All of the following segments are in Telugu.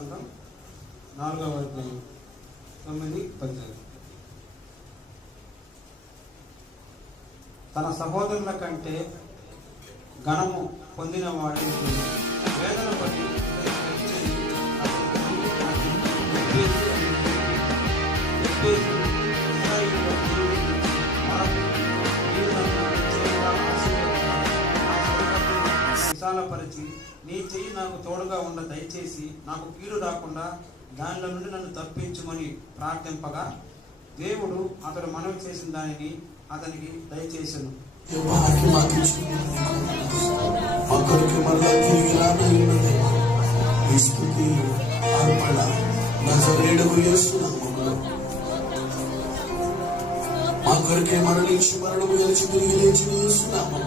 గ్రంథం 4వ అధ్యాయం 9-10. తన సహోదరుల కంటే ఘనము పొందిన వాడి వేదన పడి విశాలపరిచి, నీ చెయ్యి నాకు తోడుగా ఉండ దయచేసి నాకు కీడు రాకుండా దానిలో నుండి నన్ను తప్పించుమని ప్రార్థింపగా దేవుడు అతడు మనవి చేసిన దానిని అతనికి దయచేసను. మా కొరకే మరణించి మరణము గెలిచి తిరిగి లేచి వేస్తున్నాము.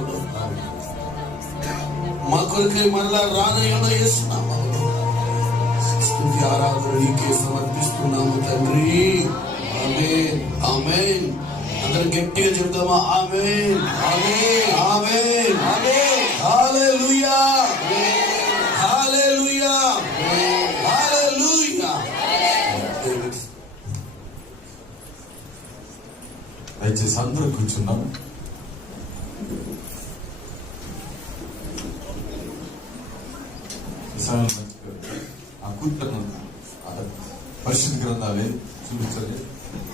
మా కొరకే మరలా రానయ్యలో వేస్తున్నాము. స్తుతి ఆరాధన నీకే సమర్పిస్తున్నాము తండ్రి. ఆమేన్, ఆమేన్. అందరూ గట్టిగా చెప్తామా? ఆమేన్, ఆమేన్, ఆమేన్, ఆమేన్. హల్లెలూయా, హల్లెలూయా, హల్లెలూయా. దయచేసి అందరూ కూర్చున్నాం. ఆ కూర్చున్న పరిశుద్ధ గ్రంథాలే చూపించండి.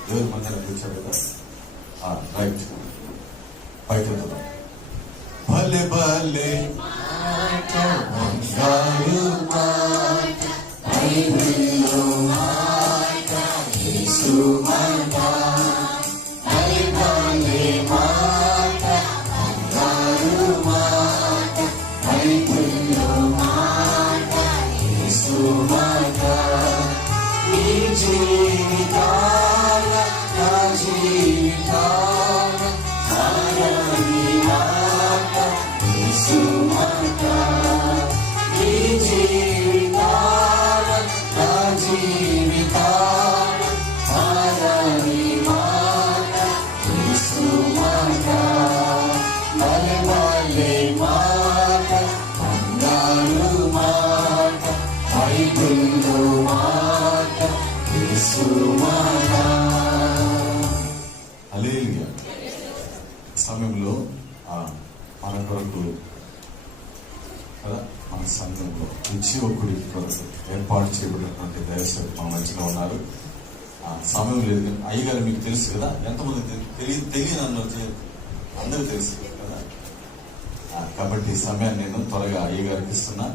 దేవుని మందిరం కూర్చోరు కదా. రైట్, బయట భలే భలే సమయంలో మన కొరకు కదా, మన సమయంలో జీవకుడి కొరకు ఏర్పాటు చేయబడినటువంటి దయచేసి మన మధ్యలో ఉన్నారు. సమయం లేదు కానీ అయ్యగారు మీకు తెలుసు కదా, ఎంతమంది తెలియని అందరూ తెలుసు కదా. కాబట్టి ఈ సమయాన్ని నేను త్వరగా అయ్యగారికి ఇస్తున్నా.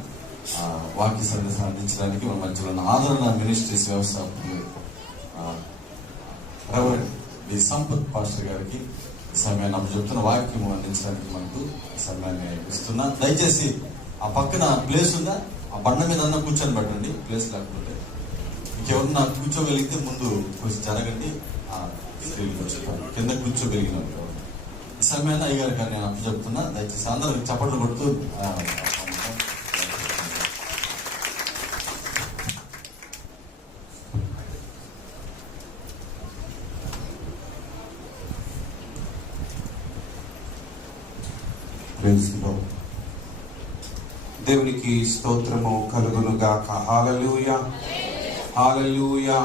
వాక్య సందేశం అందించడానికి మన మధ్యలో ఉన్న ఆదరణ మినిస్ట్రీస్ వ్యవస్థాపకులు రెవరెండ్ డి సంపత్ పాస్టర్ గారికి ఈ సమయాన్ని అప్పుడు చెప్తున్న వాక్యం అందించడానికి మనకు ఈ సమయాన్ని ఇస్తున్నా. దయచేసి ఆ పక్కన ప్లేస్ ఉందా, ఆ బండ మీద అన్నా కూర్చొని పెట్టండి. ప్లేస్ లేకపోతే ఇంకెవరన్నా కూర్చోగలిగితే ముందు కొంచెం జరగండి. కింద కూర్చోగలిగిన ఈ సమయాన్ని అయ్యగారికి నేను అప్పుడు చెప్తున్నా. దయచేసి అందరూ చప్పట్లు కొడుతూ దేవునికి స్తోత్రము కలుగును గాక. హల్లెలూయా, హల్లెలూయా.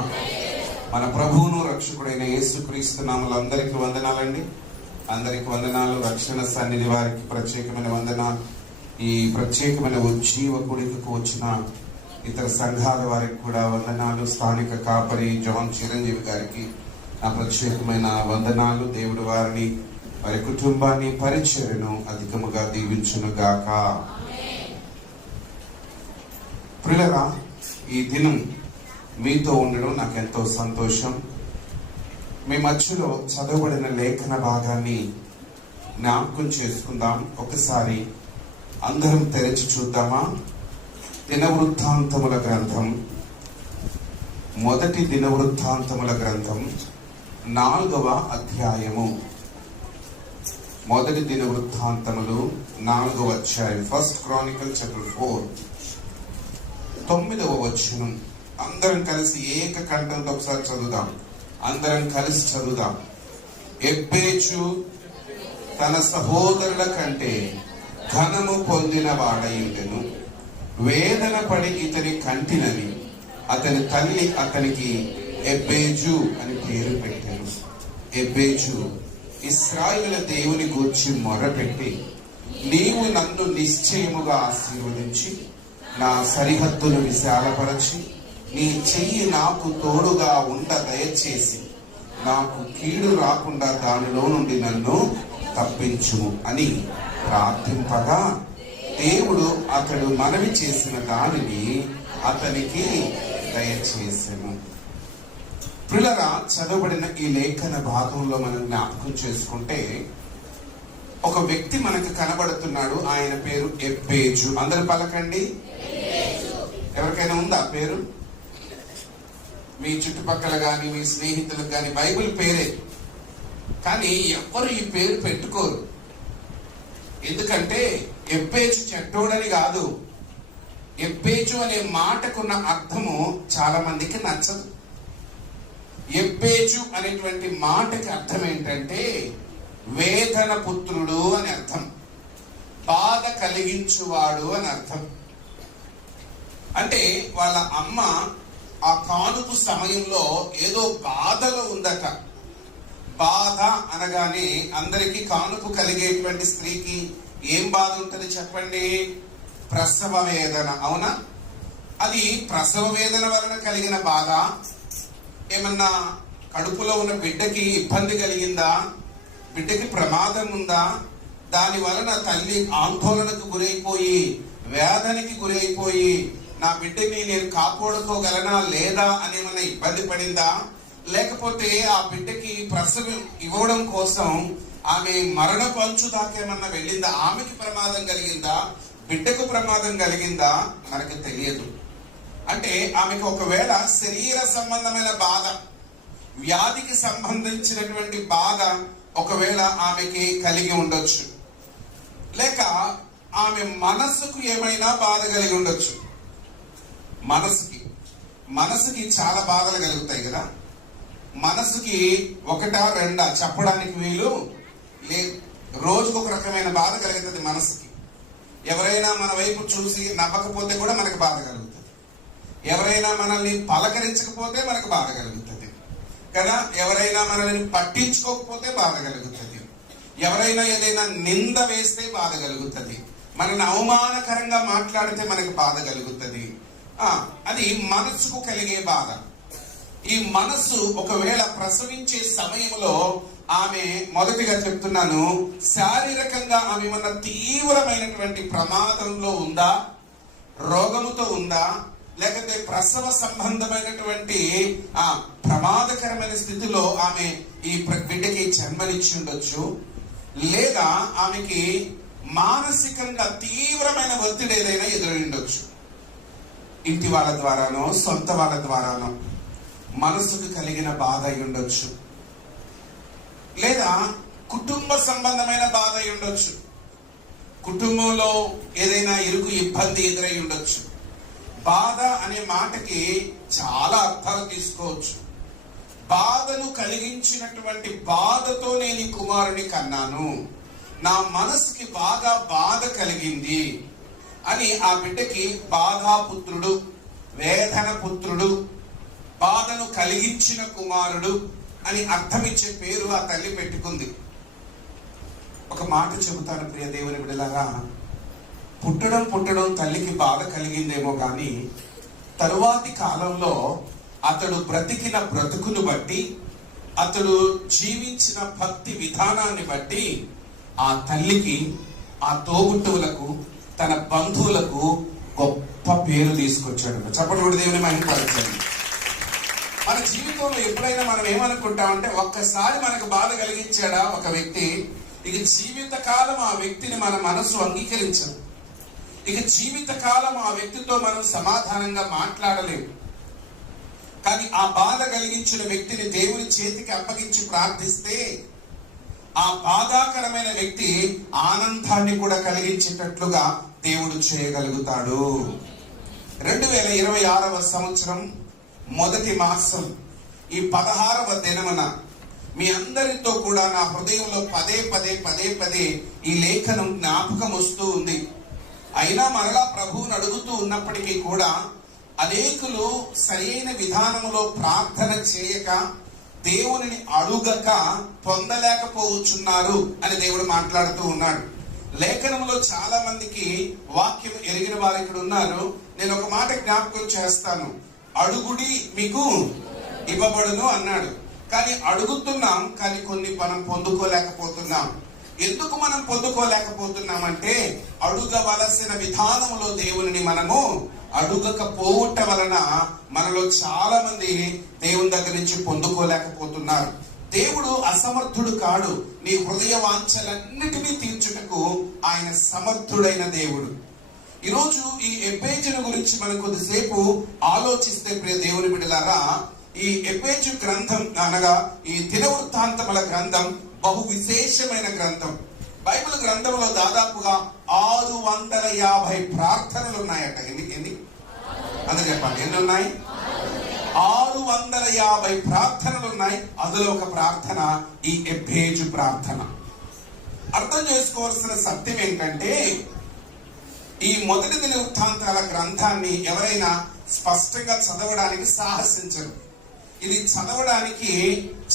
మన ప్రభువును రక్షకుడైన యేసుక్రీస్తు నామములో అందరికి వందనాలండి. అందరికి వందనాలు. రక్షణ సన్నిధి వారికి ప్రత్యేకమైన వందనాలు. ఈ ప్రత్యేకమైన ఉజ్జీవకుడికి వచ్చిన ఇతర సంఘాల వారికి కూడా వందనాలు. స్థానిక కాపరి జాన్ చిరంజీవి గారికి నా ప్రత్యేకమైన వందనాలు. దేవుడు వారిని, వారి కుటుంబాన్ని, పరిచర్యను అధికముగా దీవించును గాక. ప్రియులారా, ఈ దినం మీతో ఉండడం నాకెంతో సంతోషం. మీ మధ్యలో చదవబడిన లేఖన భాగాన్ని జ్ఞాపకం చేసుకుందాం. ఒకసారి అందరం తెరచి చూద్దామా? దినవృత్తాంతముల గ్రంథం, మొదటి దినవృత్తాంతముల గ్రంథం 4వ అధ్యాయము. మొదటి దినవృత్తాంతములు 4వ అధ్యాయం. ఫస్ట్ క్రానికల్ చాప్టర్ 4 9వ వచనం. అందరం కలిసి ఏక కంఠంతో ఒకసారి చదువుదాం. అందరం కలిసి చదువుదాం. ఎబ్బేచు తన సహోదరుల కంటే ఘనము పొందిన వాడయుండెను. వేదన పడి ఇతని కంటినని అతని తల్లి అతనికి ఎబ్బేజు అని పేరు పెట్టారు. ఎబ్బేజు ఇశ్రాయేలు దేవుని గూర్చి మొరపెట్టి, నీవు నన్ను నిశ్చయముగా ఆశీర్వదించి నా సరిహద్దును విశాలపరచి నీ చెయ్యి నాకు తోడుగా ఉండ దయచేసి నాకు కీడు రాకుండా దానిలో నుండి నన్ను తప్పించుము అని ప్రార్థింపగా దేవుడు అతడు మనవి చేసిన దానిని అతనికి దయచేసెను. ప్రియులారా, చదవబడిన ఈ లేఖన భాగంలో మనం జ్ఞాపకం చేసుకుంటే ఒక వ్యక్తి మనకు కనబడుతున్నాడు. ఆయన పేరు ఎబ్బేజు. అందరు పలకండి. ఎవరికైనా ఉందా పేరు? మీ చుట్టుపక్కల గాని మీ స్నేహితులకు గాని బైబిల్ పేరే, కానీ ఎవ్వరు ఈ పేరు పెట్టుకోరు. ఎందుకంటే ఎబ్బేజు చెడ్డోడని కాదు, ఎబ్బేజు అనే మాటకున్న అర్థము చాలా మందికి నచ్చదు. ఎబ్బేజు అనేటువంటి మాటకి అర్థం ఏంటంటే వేదన పుత్రుడు అని అర్థం, బాధ కలిగించువాడు అని అర్థం. అంటే వాళ్ళ అమ్మ ఆ కానుపు సమయంలో ఏదో బాధలో ఉందట. బాధ అనగానే అందరికీ కానుపు కలిగేటువంటి స్త్రీకి ఏం బాధ ఉంటుంది చెప్పండి? ప్రసవ వేదన, అవునా? అది ప్రసవ వేదన వలన కలిగిన బాధ, ఏమన్నా కడుపులో ఉన్న బిడ్డకి ఇబ్బంది కలిగిందా, బిడ్డకి ప్రమాదం ఉందా, దాని వలన తల్లి ఆందోళనకు గురైపోయి వేదనకి గురైపోయి నా బిడ్డని నేను కాపాడుకోగలనా లేదా అని మన ఇబ్బంది పడిందా, లేకపోతే ఆ బిడ్డకి ప్రసవం ఇవ్వడం కోసం ఆమె మరణ పంచు దాకేమన్నా వెళ్ళిందా, ఆమెకి ప్రమాదం కలిగిందా, బిడ్డకు ప్రమాదం కలిగిందా మనకు తెలియదు. అంటే ఆమెకు ఒకవేళ శరీర సంబంధమైన బాధ, వ్యాధికి సంబంధించినటువంటి బాధ ఒకవేళ ఆమెకి కలిగి ఉండొచ్చు, లేక ఆమె మనసుకు ఏమైనా బాధ కలిగి ఉండొచ్చు. మనసుకి చాలా బాధలు కలుగుతాయి కదా. మనసుకి ఒకటా రెండా చెప్పడానికి వీలు లేదు. రోజుకు ఒక రకమైన బాధ కలుగుతుంది మనసుకి. ఎవరైనా మన వైపు చూసి నవ్వకపోతే కూడా మనకు బాధ కలుగుతుంది, ఎవరైనా మనల్ని పలకరించకపోతే మనకు బాధ కలుగుతుంది కదా, ఎవరైనా మనల్ని పట్టించుకోకపోతే బాధ కలుగుతుంది, ఎవరైనా ఏదైనా నింద వేస్తే బాధ కలుగుతుంది, మనల్ని అవమానకరంగా మాట్లాడితే మనకు బాధ కలుగుతుంది. అది మనసుకు కలిగే బాధ. ఈ మనసు ఒకవేళ ప్రసవించే సమయంలో ఆమె, మొదటిగా చెప్తున్నాను, శారీరకంగా ఆమె మన తీవ్రమైనటువంటి ప్రమాదంలో ఉందా, రోగముతో ఉందా, లేకపోతే ప్రసవ సంబంధమైనటువంటి ప్రమాదకరమైన స్థితిలో ఆమె ఈ బిడ్డకి జన్మనిచ్చి ఉండొచ్చు, లేదా ఆమెకి మానసికంగా తీవ్రమైన ఒత్తిడి ఏదైనా ఎదురైండొచ్చు. ఇంటి వాళ్ళ ద్వారానో సొంత వాళ్ళ ద్వారానో మనసుకు కలిగిన బాధ అయి ఉండొచ్చు, లేదా కుటుంబ సంబంధమైన బాధ అయి ఉండొచ్చు, కుటుంబంలో ఏదైనా ఇరుకు ఇబ్బంది ఎదురై ఉండొచ్చు. బాధ అనే మాటకి చాలా అర్థాలు తీసుకోవచ్చు. బాధను కలిగించినటువంటి బాధతో నేను ఈ కుమారుని కన్నాను, నా మనసుకి బాగా బాధ కలిగింది అని ఆ బిడ్డకి బాధాపుత్రుడు, వేదన పుత్రుడు, బాధను కలిగించిన కుమారుడు అని అర్థం ఇచ్చే పేరు ఆ తల్లి పెట్టుకుంది. ఒక మాట చెబుతాను ప్రియ దేవుని బిడ్డలారా, పుట్టడం తల్లికి బాధ కలిగిందేమో కానీ తరువాతి కాలంలో అతడు బ్రతికిన బ్రతుకును బట్టి, అతడు జీవించిన భక్తి విధానాన్ని బట్టి ఆ తల్లికి, ఆ తోబుట్టువులకు, తన బంధువులకు గొప్ప పేరు తీసుకొచ్చాడు. చప్పటి కూడా దేవుని మహిమపరచండి. మన జీవితంలో ఎప్పుడైనా మనం ఏమనుకుంటామంటే, ఒక్కసారి మనకు బాధ కలిగించాడా ఒక వ్యక్తి, ఇక జీవితకాలం ఆ వ్యక్తిని మన మనసు అంగీకరించదు, ఇక జీవితకాలం ఆ వ్యక్తితో మనం సమాధానంగా మాట్లాడలేము. కానీ ఆ బాధ కలిగించిన వ్యక్తిని దేవుని చేతికి అప్పగించి ప్రార్థిస్తే ఆ బాధాకరమైన వ్యక్తి ఆనందాన్ని కూడా కలిగించేటట్లుగా దేవుడు చేయగలుగుతాడు. 2026వ సంవత్సరం మొదటి మాసం ఈ 16వ దినమున మీ అందరితో కూడా నా హృదయంలో పదే ఈ లేఖనం జ్ఞాపకం వస్తూ ఉంది. అయినా మరలా ప్రభువుని అడుగుతూ ఉన్నప్పటికీ కూడా అనేకులు సరైన విధానంలో ప్రార్థన చేయక దేవునిని అడుగక పొందలేకపోవచ్చున్నారు అని దేవుడు మాట్లాడుతూ ఉన్నాడు. లేఖనంలో చాలా మందికి వాక్యం ఎరిగిన వారు ఇక్కడ ఉన్నారు. నేను ఒక మాట జ్ఞాపకం చేస్తాను. అడుగుడి మీకు ఇవ్వబడును అన్నాడు. కానీ అడుగుతున్నాం, కానీ కొన్ని మనం పొందుకోలేకపోతున్నాం. ఎందుకు మనం పొందుకోలేకపోతున్నామంటే అడుగవలసిన విధానంలో దేవుని మనము అడుగకపోవట వలన మనలో చాలా మంది దేవుని దగ్గర నుంచి పొందుకోలేకపోతున్నారు. దేవుడు అసమర్థుడు కాడు. నీ హృదయ వాంఛలన్నిటినీ తీర్చుటకు ఆయన సమర్థుడైన దేవుడు. ఈరోజు ఈ ఎబ్బేజును గురించి మనం కొద్దిసేపు ఆలోచిస్తే ప్రియ దేవుని బిడ్డలారా, ఈ ఎబ్బేజు గ్రంథం అనగా ఈ దినవృత్తాంతముల గ్రంథం బహు విశేషమైన గ్రంథం. బైబిల్ గ్రంథంలో దాదాపుగా 650 ప్రార్థనలు ఉన్నాయట. ఎన్ని అందరూ చెప్పండి, ఎన్ని ఉన్నాయి? 650 ప్రార్థనలు ఉన్నాయి. అందులో ఒక ప్రార్థన ఈ ఎబ్బేజు ప్రార్థన. అర్థం చేసుకోవాల్సిన సత్యం ఏంటంటే, ఈ మొదటి దినవృత్తాంతాల గ్రంథాన్ని ఎవరైనా స్పష్టంగా చదవడానికి సాహసించరు. ఇది చదవడానికి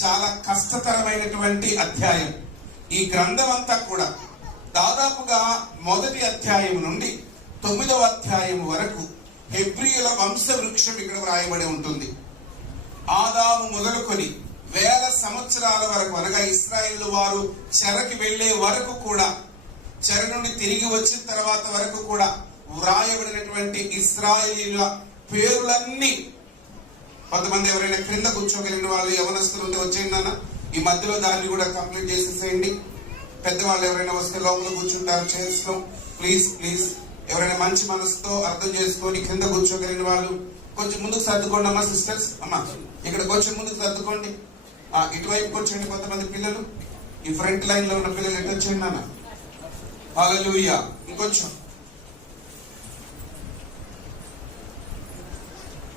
చాలా కష్టతరమైనటువంటి అధ్యాయం. ఈ గ్రంథం అంతా కూడా దాదాపుగా మొదటి అధ్యాయం నుండి 9వ అధ్యాయం వరకు హెబ్రీయుల వంశ వృక్షం ఇక్కడ వ్రాయబడి ఉంటుంది. ఆదాము మొదలుకొని వేల సంవత్సరాల వరకు, అనగా ఇశ్రాయేలు వారు చెరకి వెళ్లే వరకు కూడా, చెర నుండి తిరిగి వచ్చిన తర్వాత వరకు కూడా వ్రాయబడినటువంటి ఇశ్రాయేలీయుల పేరులన్నీ, కొంతమంది ఎవరైనా క్రింద కూర్చోగలిగిన వాళ్ళు యవనస్తులు ఉంటే వచ్చేయండి అన్న, ఈ మధ్యలో దాన్ని కూడా కంప్లీట్ చేసేసేయండి. పెద్దవాళ్ళు ఎవరైనా వస్తే లోపల కూర్చుంటారు చైర్స్ లో. ప్లీజ్ ప్లీజ్ ఎవరైనా మంచి మనసుతో అర్థం చేసుకొని కింద కూర్చోగలిగిన వాళ్ళు కొంచెం ముందుకు సర్దుకోండి అమ్మా. సిస్టర్స్ అమ్మా, ఇక్కడ కొంచెం ముందుకు సర్దుకోండి. ఇటువైపు వచ్చేయండి. కొంతమంది పిల్లలు ఈ ఫ్రంట్ లైన్ లో ఉన్న పిల్లలు ఎటు వచ్చేయండి అన్న. హల్లెలూయా. ఇంకొంచెం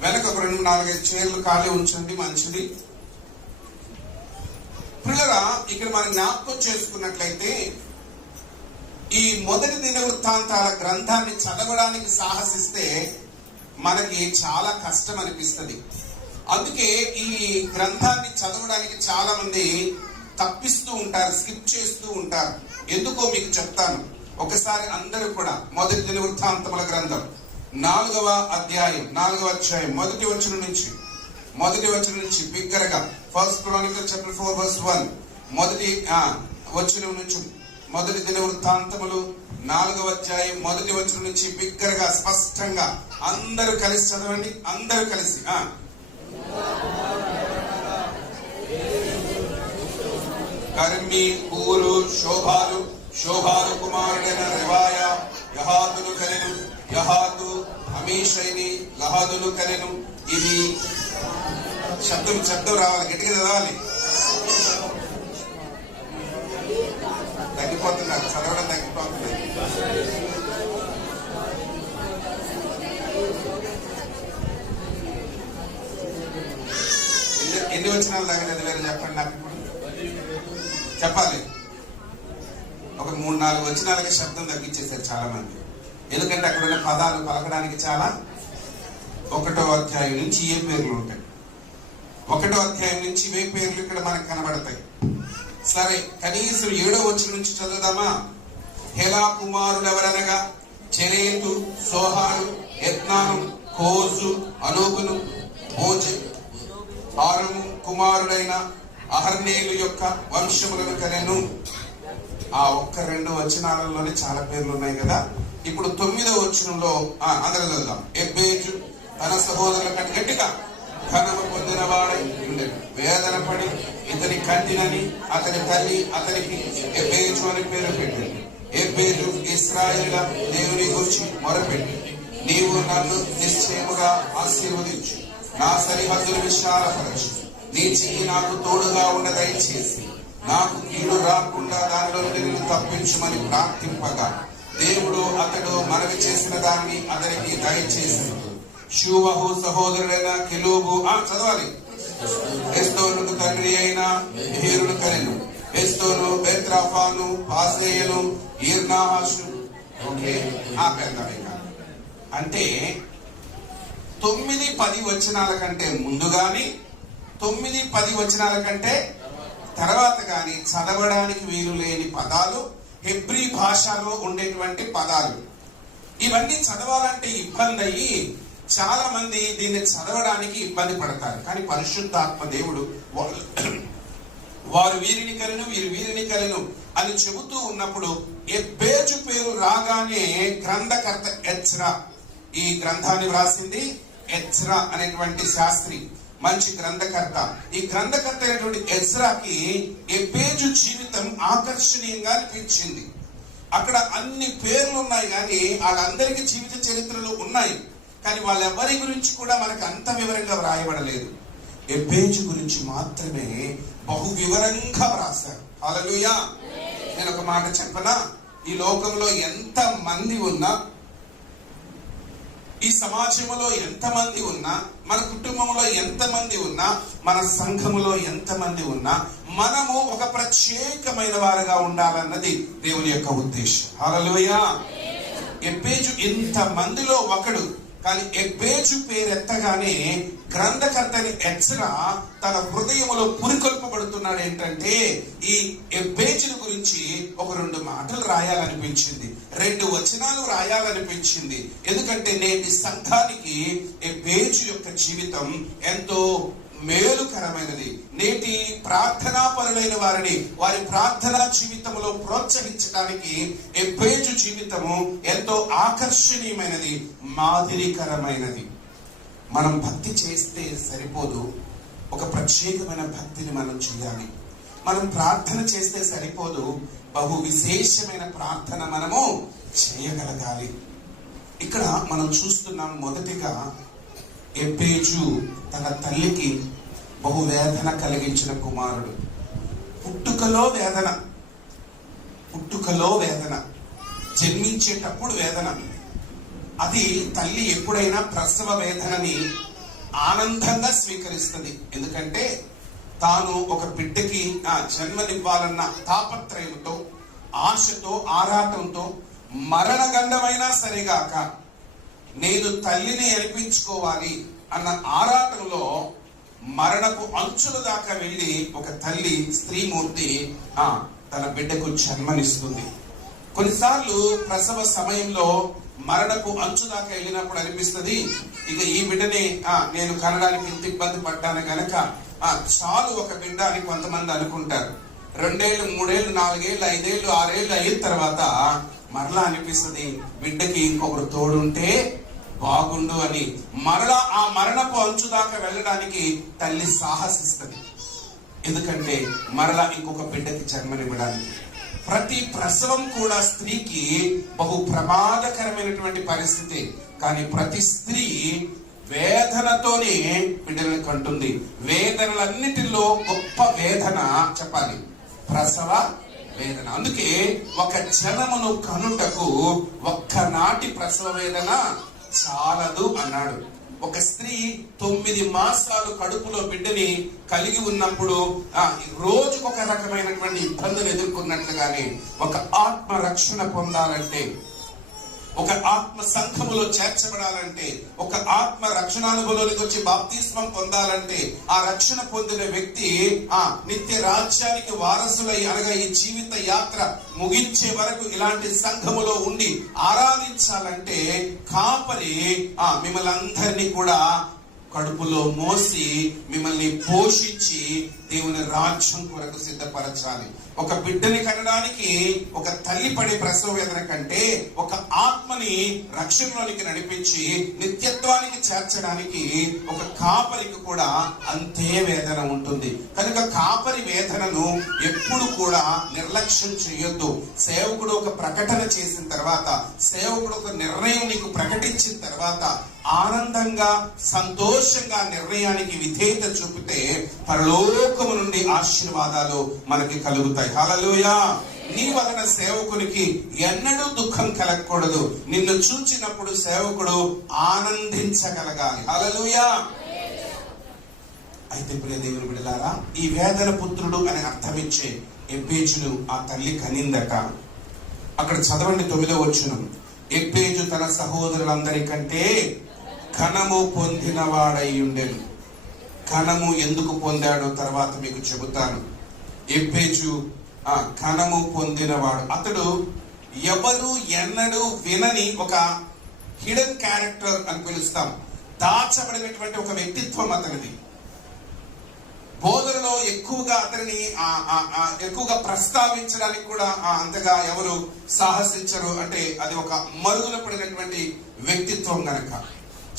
వెనక ఒక 2-4 చైర్లు ఖాళీ ఉంచండి, మంచిది. పిల్లరా, ఇక్కడ మనం జ్ఞాపకం చేసుకున్నట్లయితే ఈ మొదటి దినవృత్తాంతాల గ్రంథాన్ని చదవడానికి సాహసిస్తే మనకి చాలా కష్టం అనిపిస్తుంది. అందుకే ఈ గ్రంథాన్ని చదవడానికి చాలా మంది తప్పిస్తూ ఉంటారు, స్కిప్ చేస్తూ ఉంటారు. ఎందుకో మీకు చెప్తాను. ఒకసారి అందరూ కూడా మొదటి దినవృత్తాంతముల గ్రంథం 4వ అధ్యాయం 4వ అధ్యాయం మొదటి వచనం నుంచి బిగ్గరగా, ఫస్ట్ క్రానికల్ చాప్టర్ 4 verse 1 మొదటి వచనం నుంచి, మొదటి దినవృత్తాంతములు 4వ అధ్యాయం మొదటి వచనం నుంచి బిగ్గరగా స్పష్టంగా అందరూ కలిసి చదవండి. అందరూ కలిసి కర్మి ఊరు శోభాలు కుమారుడైన రెవాయ యహాతును కలెను. యహాతు హమీషైని లహాదును కలెను. ఇది శబ్దం రావాలి, గట్టిగా చదవాలి. తగ్గిపోతున్నారు, చదవడం తగ్గిపోతుంది. ఎన్ని వచనాలు తగ్గలేదు వేరే చెప్పండి నాకు. ఇప్పుడు చెప్పాలి. ఒక 3-4 వచనాలకి శబ్దం తగ్గించేశారు చాలా మంది. ఎందుకంటే అక్కడ ఉన్న పదాలు పలకడానికి చాలా. 1వ అధ్యాయం నుంచి ఏ పేర్లు ఉంటాయి? 1వ అధ్యాయం నుంచి ఇవే పేర్లు ఇక్కడ మనకు కనబడతాయి. సరే, కనీసం 7వ వచనం నుంచి చదువుదామా? హెలా కుమారులు ఎవరనగా చెరేతు, సోహారు, ఎత్నాను, కోజు, అనూబును, ఆరము కుమారుడైన అహర్నేలు యొక్క వంశములను కనెను. ఆ 1-2 వచనాలలోనే చాలా పేర్లు ఉన్నాయి కదా. ఇప్పుడు 9వ వచనంలో అందరూ చదువుదాం. ఎబ్బేజు తన సహోదరుల కంటే గట్టిగా ఘనము పొందిన వాడై ఉండెను. వేదన పడి ఇతని కంటినని అతని తల్లి అతనికి ఎబ్బేజు అని పేరు పెట్టింది. ఎబ్బేజు ఇశ్రాయేలు దేవుని గురించి మొరపెట్టి, నీవు నన్ను నిశ్చయముగా ఆశీర్వదించు, నా సరిహద్దులు విశాలపరచు, నీ చెయ్యి నాకు తోడుగా ఉన్న దయచేసి నాకు కీడు రాకుండా దానిలో నిన్ను తప్పించుమని ప్రార్థింపగా దేవుడు అతడు మనవి చేసిన దాన్ని అతనికి దయచేసి షూవహు సహోదరుడైన కెలూబు చదవాలి. ఎస్తోనుకు తండ్రి అయిన హీరుడు కలెను. ఎస్తోను, బెత్రాఫాను, పాసేయను, ఈర్నాహాషు. ఓకే, అంటే 9-10 వచనాల కంటే ముందు గాని 9-10 వచనాల కంటే తర్వాత గాని చదవడానికి వీలు లేని పదాలు, హెబ్రీ భాషలో ఉండేటువంటి పదాలు. ఇవన్నీ చదవాలంటే ఇబ్బంది అయ్యి చాలా మంది దీన్ని చదవడానికి ఇబ్బంది పడతారు. కానీ పరిశుద్ధాత్మ దేవుడు వారు వీరిని కలను వీరు వీరిని కలను అని చెబుతూ ఉన్నప్పుడు ఎబ్బేజు పేరు రాగానే గ్రంథకర్త ఎజ్రా, ఈ గ్రంథాన్ని వ్రాసింది ఎజ్రా అనేటువంటి శాస్త్రి, మంచి గ్రంథకర్త. ఈ గ్రంథకర్త అయినటువంటి ఎజ్రాకి ఎబ్బేజు జీవితం ఆకర్షణీయంగా అనిపించింది. అక్కడ అన్ని పేర్లు ఉన్నాయి కానీ వాళ్ళందరికీ జీవిత చరిత్రలు ఉన్నాయి, కానీ వాళ్ళెవరి గురించి కూడా మనకు అంత వివరంగా వ్రాయబడలేదు. ఎబ్బేజు గురించి మాత్రమే బహు వివరంగా వ్రాశారు. హల్లెలూయా. నేను ఒక మాట చెప్పనా, ఈ లోకంలో ఎంత మంది ఉన్నా, ఈ సమాజంలో ఎంతమంది ఉన్నా, మన కుటుంబంలో ఎంతమంది ఉన్నా, మన సంఘములో ఎంతమంది ఉన్నా, మనము ఒక ప్రత్యేకమైన వారుగా ఉండాలన్నది దేవుని యొక్క ఉద్దేశం. హల్లెలూయా. ఎబ్బేజు ఇంత మందిలో ఒకడు, కానీ ఎబ్బేజు పేరెత్తగానే గ్రంథకర్తని ఎజ్రా తన హృదయంలో పురికొల్పబడుతున్నాడు. ఏంటంటే ఈ ఎబ్బేజుని గురించి ఒక 2 మాటలు రాయాలనిపించింది, 2 వచనాలు రాయాలనిపించింది. ఎందుకంటే నేటి సంఘానికి ఎబ్బేజు యొక్క జీవితం ఎంతో మేలుకరమైనది. నేటి ప్రార్థనా పరులైన వారిని వారి ప్రార్థనా జీవితంలో ప్రోత్సహించడానికి ఎబ్బేజు జీవితము ఎంతో ఆకర్షణీయమైనది, మాదిరికరమైనది. మనం భక్తి చేస్తే సరిపోదు, ఒక ప్రత్యేకమైన భక్తిని మనం చేయాలి. మనం ప్రార్థన చేస్తే సరిపోదు, బహు విశేషమైన ప్రార్థన మనము చేయగలగాలి. ఇక్కడ మనం చూస్తున్నాం, మొదటిగా ఎబ్బేజు తన తల్లికి బహు వేదన కలిగించిన కుమారుడు. పుట్టుకలో వేదన, పుట్టుకలో వేదన, జన్మించేటప్పుడు వేదన. అది తల్లి ఎప్పుడైనా ప్రసవ వేదనని ఆనందంగా స్వీకరిస్తుంది. ఎందుకంటే తాను ఒక బిడ్డకి జన్మనివ్వాలన్న తాపత్రయంతో, ఆశతో, ఆరాటంతో, మరణగండమైనా సరిగాక నేను తల్లిని అనిపించుకోవాలి అన్న ఆరాటంలో మరణపు అంచుల దాకా వెళ్ళి ఒక తల్లి, స్త్రీమూర్తి తన బిడ్డకు జన్మనిస్తుంది. కొన్నిసార్లు ప్రసవ సమయంలో మరణపు అంచు దాకా వెళ్ళినప్పుడు అనిపిస్తుంది, ఇక ఈ బిడ్డని నేను కనడానికి ఇంత ఇబ్బంది పడ్డాను గనక చాలు ఒక బిడ్డ అని కొంతమంది అనుకుంటారు. 2 ఏళ్ళు, 3 ఏళ్ళు, 4 ఏళ్ళు, 5 ఏళ్ళు, 6 ఏళ్ళు అయిన తర్వాత మరలా అనిపిస్తుంది, బిడ్డకి ఇంకొకరు తోడుంటే బాగుండు అని. మరలా ఆ మరణపు అంచు దాకా వెళ్ళడానికి తల్లి సాహసిస్తుంది. ఎందుకంటే మరలా ఇంకొక బిడ్డకి జన్మనివ్వడానికి. ప్రతి ప్రసవం కూడా స్త్రీకి బహు ప్రమాదకరమైనటువంటి పరిస్థితి. కానీ ప్రతి స్త్రీ వేదనతోనే బిడ్డలను కంటుంది. వేదనలన్నిటిలో గొప్ప వేదన చెప్పాలి, ప్రసవ వేదన. అందుకే ఒక జనమును కనుటకు ఒక్కనాటి ప్రసవ వేదన చాలదు అన్నాడు. ఒక స్త్రీ 9 మాసాలు కడుపులో బిడ్డని కలిగి ఉన్నప్పుడు రోజుకొక రకమైనటువంటి ఇబ్బందులు ఎదుర్కొన్నట్లుగానే ఒక ఆత్మ రక్షణ పొందాలంటే, ఒక ఆత్మ సంఘములో చేర్చబడాలంటే, ఒక ఆత్మ రక్షణానుభవంలోకి వచ్చి బాప్తిస్మం పొందాలంటే, ఆ రక్షణ పొందిన వ్యక్తి నిత్య రాజ్యానికి వారసులై, అనగా ఈ జీవిత యాత్ర ముగించే వరకు ఇలాంటి సంఘములో ఉండి ఆరాధించాలంటే కాపరి మిమ్మల్ని అందరినీ కూడా కడుపులో మోసి మిమ్మల్ని పోషించి దేవుని రాజ్యం కొరకు సిద్ధపరచాలి. ఒక బిడ్డని కనడానికి ఒక తల్లి పడే ప్రసవ వేదన కంటే ఒక ఆత్మని రక్షణలోనికి నడిపించి నిత్యత్వానికి చేర్చడానికి ఒక కాపరికి కూడా అంతే వేదన ఉంటుంది. కనుక కాపరి వేదనను ఎప్పుడు కూడా నిర్లక్ష్యం చేయొద్దు. సేవకుడు ఒక ప్రకటన చేసిన తర్వాత, సేవకుడు ఒక నిర్ణయం నీకు ప్రకటించిన తర్వాత ఆనందంగా, సంతోషంగా నిర్ణయానికి విధేయత చూపితే పరలోకము నుండి ఆశీర్వాదాలు మనకి కలుగుతాయి. హల్లెలూయా. నీ వలన సేవకునికి ఎన్నడూ దుఃఖం కలగకూడదు. నిన్ను చూచినప్పుడు సేవకుడు ఆనందించగలగాలి. హల్లెలూయా. అయితే ప్రియ దేవుని బిడ్డలారా, ఈ వేదన పుత్రుడు అని అర్థమిచ్చే ఎబ్బేజును ఆ తల్లి కనిందట. అక్కడ చదవండి 9వ వచనం. ఎబ్బేజు తన సహోదరులందరికంటే ఘనము పొందినవాడై ఉండెను. ఘనము ఎందుకు పొందాడో తర్వాత మీకు చెబుతాను. ఎబ్బేజు ఘనము పొందినవాడు. అతడు ఎవరు ఎన్నడూ వినని ఒక హిడెన్ క్యారెక్టర్ అని పిలుస్తాం. దాచబడినటువంటి ఒక వ్యక్తిత్వం అతనిది. బోధనలో ఎక్కువగా అతనిని ఎక్కువగా ప్రస్తావించడానికి కూడా అంతగా ఎవరు సాహసించరు. అంటే అది ఒక మరుగున పడినటువంటి వ్యక్తిత్వం గనక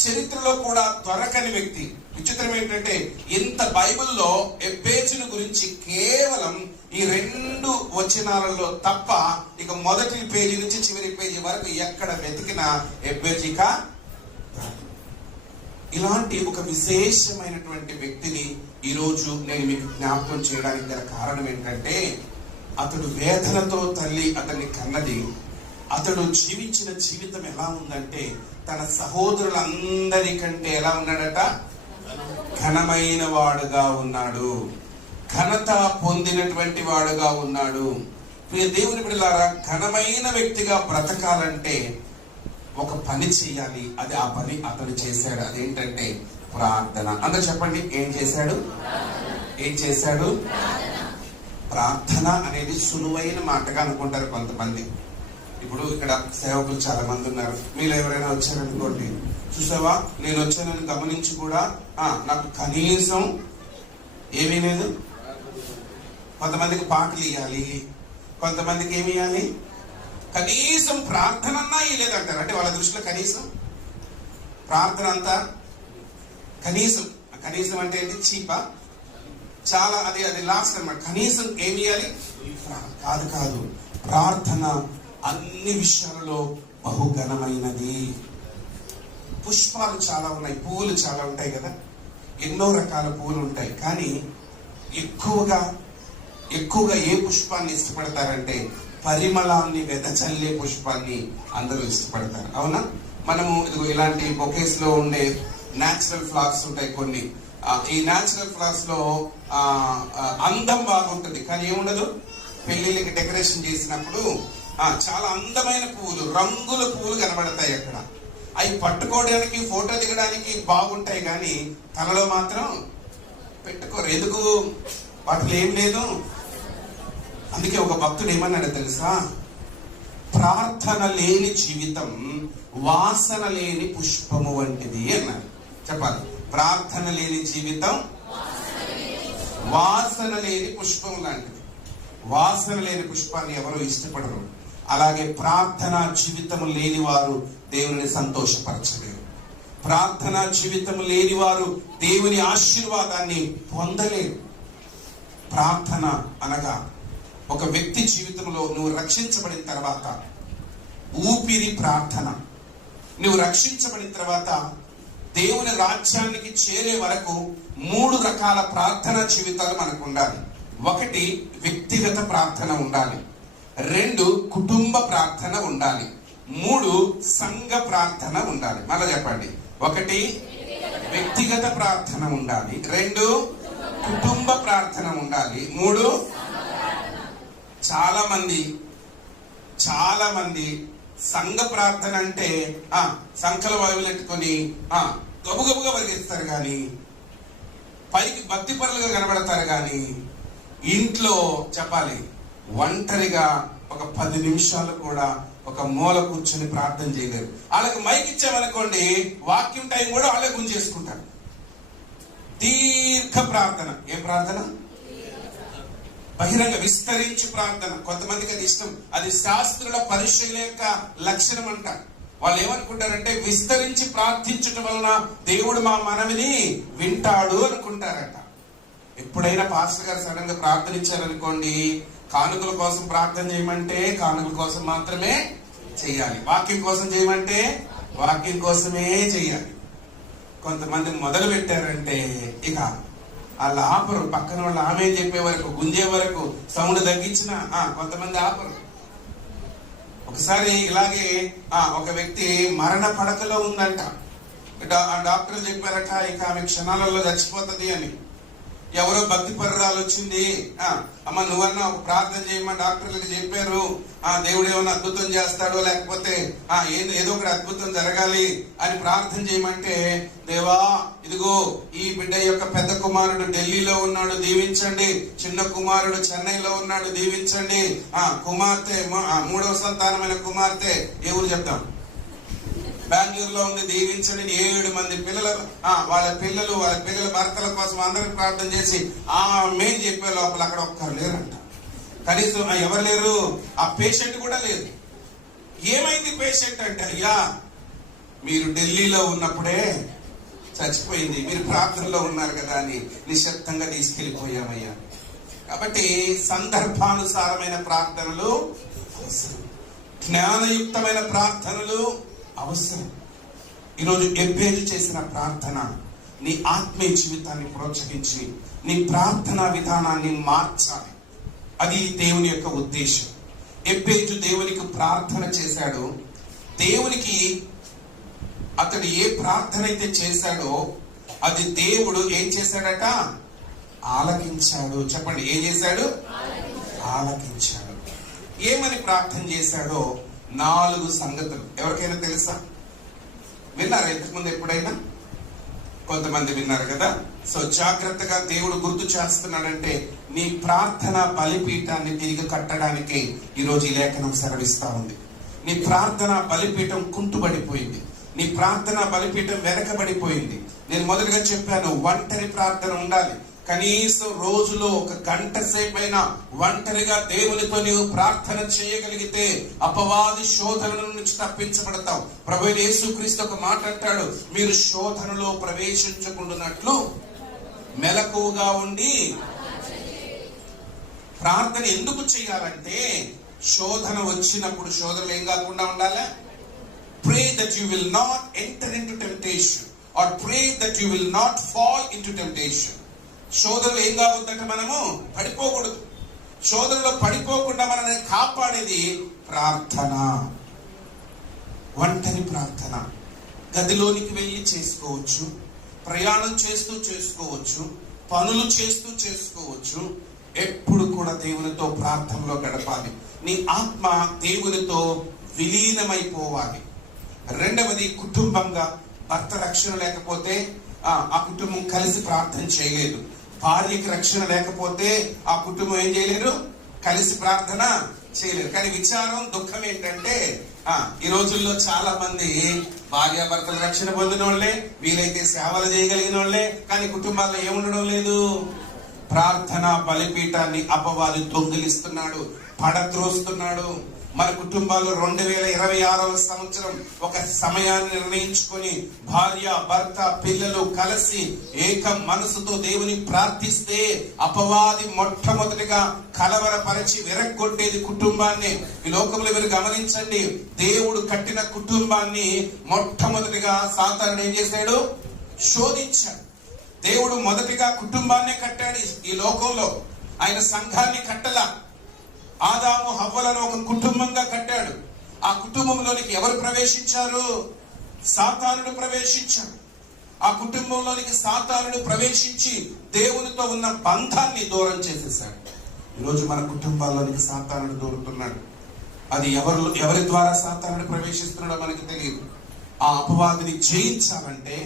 చరిత్రలో కూడా దొరకని వ్యక్తి. విచిత్రం ఏంటంటే ఇంత బైబిల్లో ఎబ్బేజును గురించి కేవలం ఈ 2 వచనాలలో తప్ప ఇక మొదటి పేజీ నుంచి చివరి పేజీ వరకు ఎక్కడ వెతికినా ఎబ్బేజిక. ఇలాంటి ఒక విశేషమైనటువంటి వ్యక్తిని ఈరోజు నేను మీకు జ్ఞాపకం చేయడానికి గల కారణం ఏంటంటే అతడు వేదనతో తల్లి అతన్ని కన్నది. అతడు జీవించిన జీవితం ఎలా ఉందంటే తన సహోదరులందరికంటే ఎలా ఉన్నాడట? ఘనమైన వాడుగా ఉన్నాడు, ఘనత పొందినటువంటి వాడుగా ఉన్నాడు. ప్రియ దేవుని బిడ్డలారా, ఘనమైన వ్యక్తిగా బ్రతకాలంటే ఒక పని చేయాలి. అది ఆ పని అతడు చేశాడు. అదేంటంటే ప్రార్థన. అందరూ చెప్పండి, ఏం చేశాడు? ఏం చేశాడు? ప్రార్థన అనేది సులువైన మాటగా అనుకుంటారు కొంతమంది. ఇప్పుడు ఇక్కడ సేవకులు చాలా మంది ఉన్నారు. మీరు ఎవరైనా వచ్చారనుకోండి, చూసావా నేను వచ్చానని గమనించి కూడా నాకు కనీసం ఏమీ లేదు. కొంతమందికి పాటలు ఇవ్వాలి, కొంతమందికి ఏమి ఇవ్వాలి, కనీసం ప్రార్థన అన్నా ఇవ్వలేదంటారు. అంటే వాళ్ళ దృష్టిలో కనీసం ప్రార్థన అంతా కనీసం. కనీసం అంటే ఏంటి? చీపా, చాలా అది లాస్ట్ అన్నమాట. కనీసం ఏమి ఇవ్వాలి? కాదు. ప్రార్థన అన్ని విషయాలలో బహుఘనమైనది. పుష్పాలు చాలా ఉన్నాయి, పువ్వులు చాలా ఉంటాయి కదా, ఎన్నో రకాల పువ్వులు ఉంటాయి. కానీ ఎక్కువగా ఏ పుష్పాన్ని ఇష్టపడతారంటే పరిమళాన్ని వెదజల్లే పుష్పాన్ని అందరూ ఇష్టపడతారు. అవునా? మనము ఇలాంటి బొకేస్ లో ఉండే న్యాచురల్ ఫ్లవర్స్ ఉంటాయి కొన్ని. ఈ న్యాచురల్ ఫ్లవర్స్ లో అందం బాగుంటుంది, కానీ ఏముండదు. పెళ్లిళ్ళకి డెకరేషన్ చేసినప్పుడు చాలా అందమైన పువ్వులు, రంగుల పువ్వులు కనబడతాయి అక్కడ. అవి పట్టుకోవడానికి, ఫోటో దిగడానికి బాగుంటాయి, కానీ తలలో మాత్రం పెట్టుకోరు. ఎందుకు? వాటిలో ఏం లేదు. అందుకే ఒక భక్తుడు ఏమన్నాడు తెలుసా? ప్రార్థన లేని జీవితం వాసన లేని పుష్పము వంటిది అన్నాడు. చెప్పాలి, ప్రార్థన లేని జీవితం వాసన లేని పుష్పం లాంటిది. వాసన లేని పుష్పాన్ని ఎవరు ఇష్టపడరు. అలాగే ప్రార్థనా జీవితం లేని వారు దేవుని సంతోషపరచలేరు. ప్రార్థనా జీవితం లేని వారు దేవుని ఆశీర్వాదాన్ని పొందలేరు. ప్రార్థన అనగా ఒక వ్యక్తి జీవితంలో నువ్వు రక్షించబడిన తర్వాత ఊపిరి ప్రార్థన. నువ్వు రక్షించబడిన తర్వాత దేవుని రాజ్యానికి చేరే వరకు 3 రకాల ప్రార్థనా జీవితాలు మనకు ఉండాలి. 1 వ్యక్తిగత ప్రార్థన ఉండాలి, 2 కుటుంబ ప్రార్థన ఉండాలి, 3 సంఘ ప్రార్థన ఉండాలి. మళ్ళా చెప్పండి, 1 వ్యక్తిగత ప్రార్థన ఉండాలి, 2 కుటుంబ ప్రార్థన ఉండాలి, 3 చాలా మంది సంఘ ప్రార్థన అంటే సంకల వాయువులు ఎట్టుకొని గబుగబుగా పరిగెత్తారు, కానీ పైకి భక్తి పరులుగా కనబడతారు, కానీ ఇంట్లో చెప్పాలి ఒంటరిగా ఒక 10 నిమిషాలు కూడా ఒక మూల కూర్చొని ప్రార్థన చేయలేరు. వాళ్ళకి మైక్ ఇచ్చామనుకోండి, వాక్యం టైం కూడా వాళ్ళే గుంజేసుకుంటారు. దీర్ఘ ప్రార్థన. ఏం ప్రార్థన? బహిరంగ విస్తరించి ప్రార్థన. కొంతమందికి అది ఇష్టం. అది శాస్త్రుల పరిశీలన యొక్క లక్షణం అంట. వాళ్ళు ఏమనుకుంటారంటే విస్తరించి ప్రార్థించడం వలన దేవుడు మా మనవిని వింటాడు అనుకుంటారట. ఎప్పుడైనా పాస్టర్ గారు సడన్ గా ప్రార్థనించారనుకోండి, కానుకల కోసం ప్రార్థన చేయమంటే కానుకల కోసం మాత్రమే చెయ్యాలి, వాక్యం కోసం చేయమంటే వాక్యం కోసమే చెయ్యాలి. కొంతమంది మొదలు పెట్టారంటే ఇక వాళ్ళు ఆపరు. పక్కన వాళ్ళు ఆమె చెప్పే వరకు, గుంజే వరకు సౌండ్ తగ్గించిన కొంతమంది ఆపరు. ఒకసారి ఇలాగే ఒక వ్యక్తి మరణ పడకలో ఉందంట. డాక్టర్లు చెప్పారట ఇక ఆమె క్షణాలలో చచ్చిపోతుంది అని. ఎవరో భక్తి పర్రాలు వచ్చింది, అమ్మ నువ్వన్నా ఒక ప్రార్థన చేయమ్మా, డాక్టర్లకు చెప్పారు, దేవుడు ఏమన్నా అద్భుతం చేస్తాడో లేకపోతే ఏదో ఒకటి అద్భుతం జరగాలి అని ప్రార్థన చేయమంటే, దేవా ఇదిగో ఈ బిడ్డ యొక్క పెద్ద కుమారుడు ఢిల్లీలో ఉన్నాడు, దీవించండి, చిన్న కుమారుడు చెన్నైలో ఉన్నాడు, దీవించండి, కుమార్తె 3వ సంతానమైన కుమార్తె ఏ ఊరు చెప్తాం, బెంగళూరులో ఉంది, దీవించండి, 7 మంది పిల్లలు, వాళ్ళ పిల్లల భర్తల కోసం అందరికి ప్రార్థన చేసి మేము చెప్పే లోపల అక్కడ ఒక్కరు లేరంట. కనీసం ఎవరు లేరు, ఆ పేషెంట్ కూడా లేదు. ఏమైంది పేషెంట్ అంటే, అయ్యా మీరు ఢిల్లీలో ఉన్నప్పుడే చచ్చిపోయింది, మీరు ప్రార్థనలో ఉన్నారు కదా అని నిశ్శబ్దంగా తీసుకెళ్లిపోయామయ్యా. కాబట్టి సందర్భానుసారమైన ప్రార్థనలు అవసరం, జ్ఞానయుక్తమైన ప్రార్థనలు అవసరం. ఈరోజు ఎబ్బేజు చేసిన ప్రార్థన నీ ఆత్మీయ జీవితాన్ని ప్రోత్సహించి నీ ప్రార్థనా విధానాన్ని మార్చాలి. అది దేవుని యొక్క ఉద్దేశం. ఎబ్బేజు దేవునికి ప్రార్థన చేశాడు. దేవునికి అతడు ఏ ప్రార్థన అయితే చేశాడో అది దేవుడు ఏం చేశాడట, ఆలకించాడు. చెప్పండి, ఏం చేశాడు? ఆలకించాడు. ఏమని ప్రార్థన చేశాడో 4 సంగతులు ఎవరికైనా తెలుసా? విన్నారా ఇంతకుముందు ఎప్పుడైనా? కొంతమంది విన్నారు కదా. సో జాగ్రత్తగా దేవుడు గుర్తు చేస్తున్నాడంటే నీ ప్రార్థన బలిపీఠాన్ని తిరిగి కట్టడానికి ఈరోజు ఈ లేఖనం సెలవిస్తా ఉంది. నీ ప్రార్థన బలిపీఠం కుంటుబడిపోయింది, నీ ప్రార్థన బలిపీఠం వెనకబడిపోయింది. నేను మొదలుగా చెప్పాను, ఒంటరి ప్రార్థన ఉండాలి. కనీసం రోజులో 1 గంట సేపైనా ఒంటరిగా దేవునితో నీవు ప్రార్థన చేయగలిగితే అపవాది శోధనల నుంచి తప్పించబడతావు. ప్రభువైన యేసుక్రీస్తు ఒక మాట అంటాడు, మీరు శోధనలో ప్రవేశించకుండానట్లు మెలకువగా ఉండి ప్రార్థన ఎందుకు చేయాలంటే, శోధన వచ్చినప్పుడు శోధనలు ఏం కాకుండా ఉండాలి. Pray that you will not enter into temptation, or pray that you will not fall into temptation. శోధనలు ఏం కావద్దంటే మనము పడిపోకూడదు. శోధనలో పడిపోకుండా మనల్ని కాపాడేది ప్రార్థన. ఒంటరి ప్రార్థన గదిలోనికి వెళ్ళి చేసుకోవచ్చు, ప్రయాణం చేస్తూ చేసుకోవచ్చు, పనులు చేస్తూ చేసుకోవచ్చు. ఎప్పుడు కూడా దేవునితో ప్రార్థనలో గడపాలి. నీ ఆత్మ దేవునితో విలీనమైపోవాలి. రెండవది, కుటుంబంగా భర్త రక్షణ లేకపోతే ఆ కుటుంబం కలిసి ప్రార్థన చేయలేదు. భార్యకి రక్షణ లేకపోతే ఆ కుటుంబం ఏం చేయలేరు, కలిసి ప్రార్థన చేయలేరు. కానీ విచారం, దుఃఖం ఏంటంటే ఈ రోజుల్లో చాలా మంది భార్యాభర్తల రక్షణ పొందిన వాళ్ళే, వీలైతే సేవలు చేయగలిగిన వాళ్ళే, కానీ కుటుంబాల్లో ఏముండడం లేదు. ప్రార్థన బలిపీఠాన్ని అపవాది దొంగిలిస్తున్నాడు, పడద్రోస్తున్నాడు. మన కుటుంబాల్లో 2026వ సంవత్సరం ఒక సమయాన్ని నిర్ణయించుకొని భార్య భర్త పిల్లలు కలిసి ఏక మనసుతో దేవుని ప్రార్థిస్తే అపవాది మొట్టమొదటిగా కలవరపరిచి విరగ్గొట్టేది కుటుంబాన్ని. ఈ లోకంలో మీరు గమనించండి, దేవుడు కట్టిన కుటుంబాన్ని మొట్టమొదటిగా సాతానుడు ఏం చేశాడు, శోధించాడు. దేవుడు మొదటిగా కుటుంబాన్ని కట్టాడు ఈ లోకంలో, ఆయన సంఘాన్ని కట్టలా. ఆదాము హవ్వలను ఒక కుటుంబంగా కట్టాడు. ఆ కుటుంబంలోనికి ఎవరు ప్రవేశించారు? సాతానుడు ప్రవేశించాడు. ఆ కుటుంబంలోనికి సాతానుడు ప్రవేశించి దేవునితో ఉన్న బంధాన్ని దూరం చేసేసాడు. ఈరోజు మన కుటుంబాల్లోనికి సాతానుడు దూరుతున్నాడు. అది ఎవరి ద్వారా సాతానుడు ప్రవేశిస్తున్నాడో మనకి తెలియదు. ఆ అపవాదిని జయించాలంటే,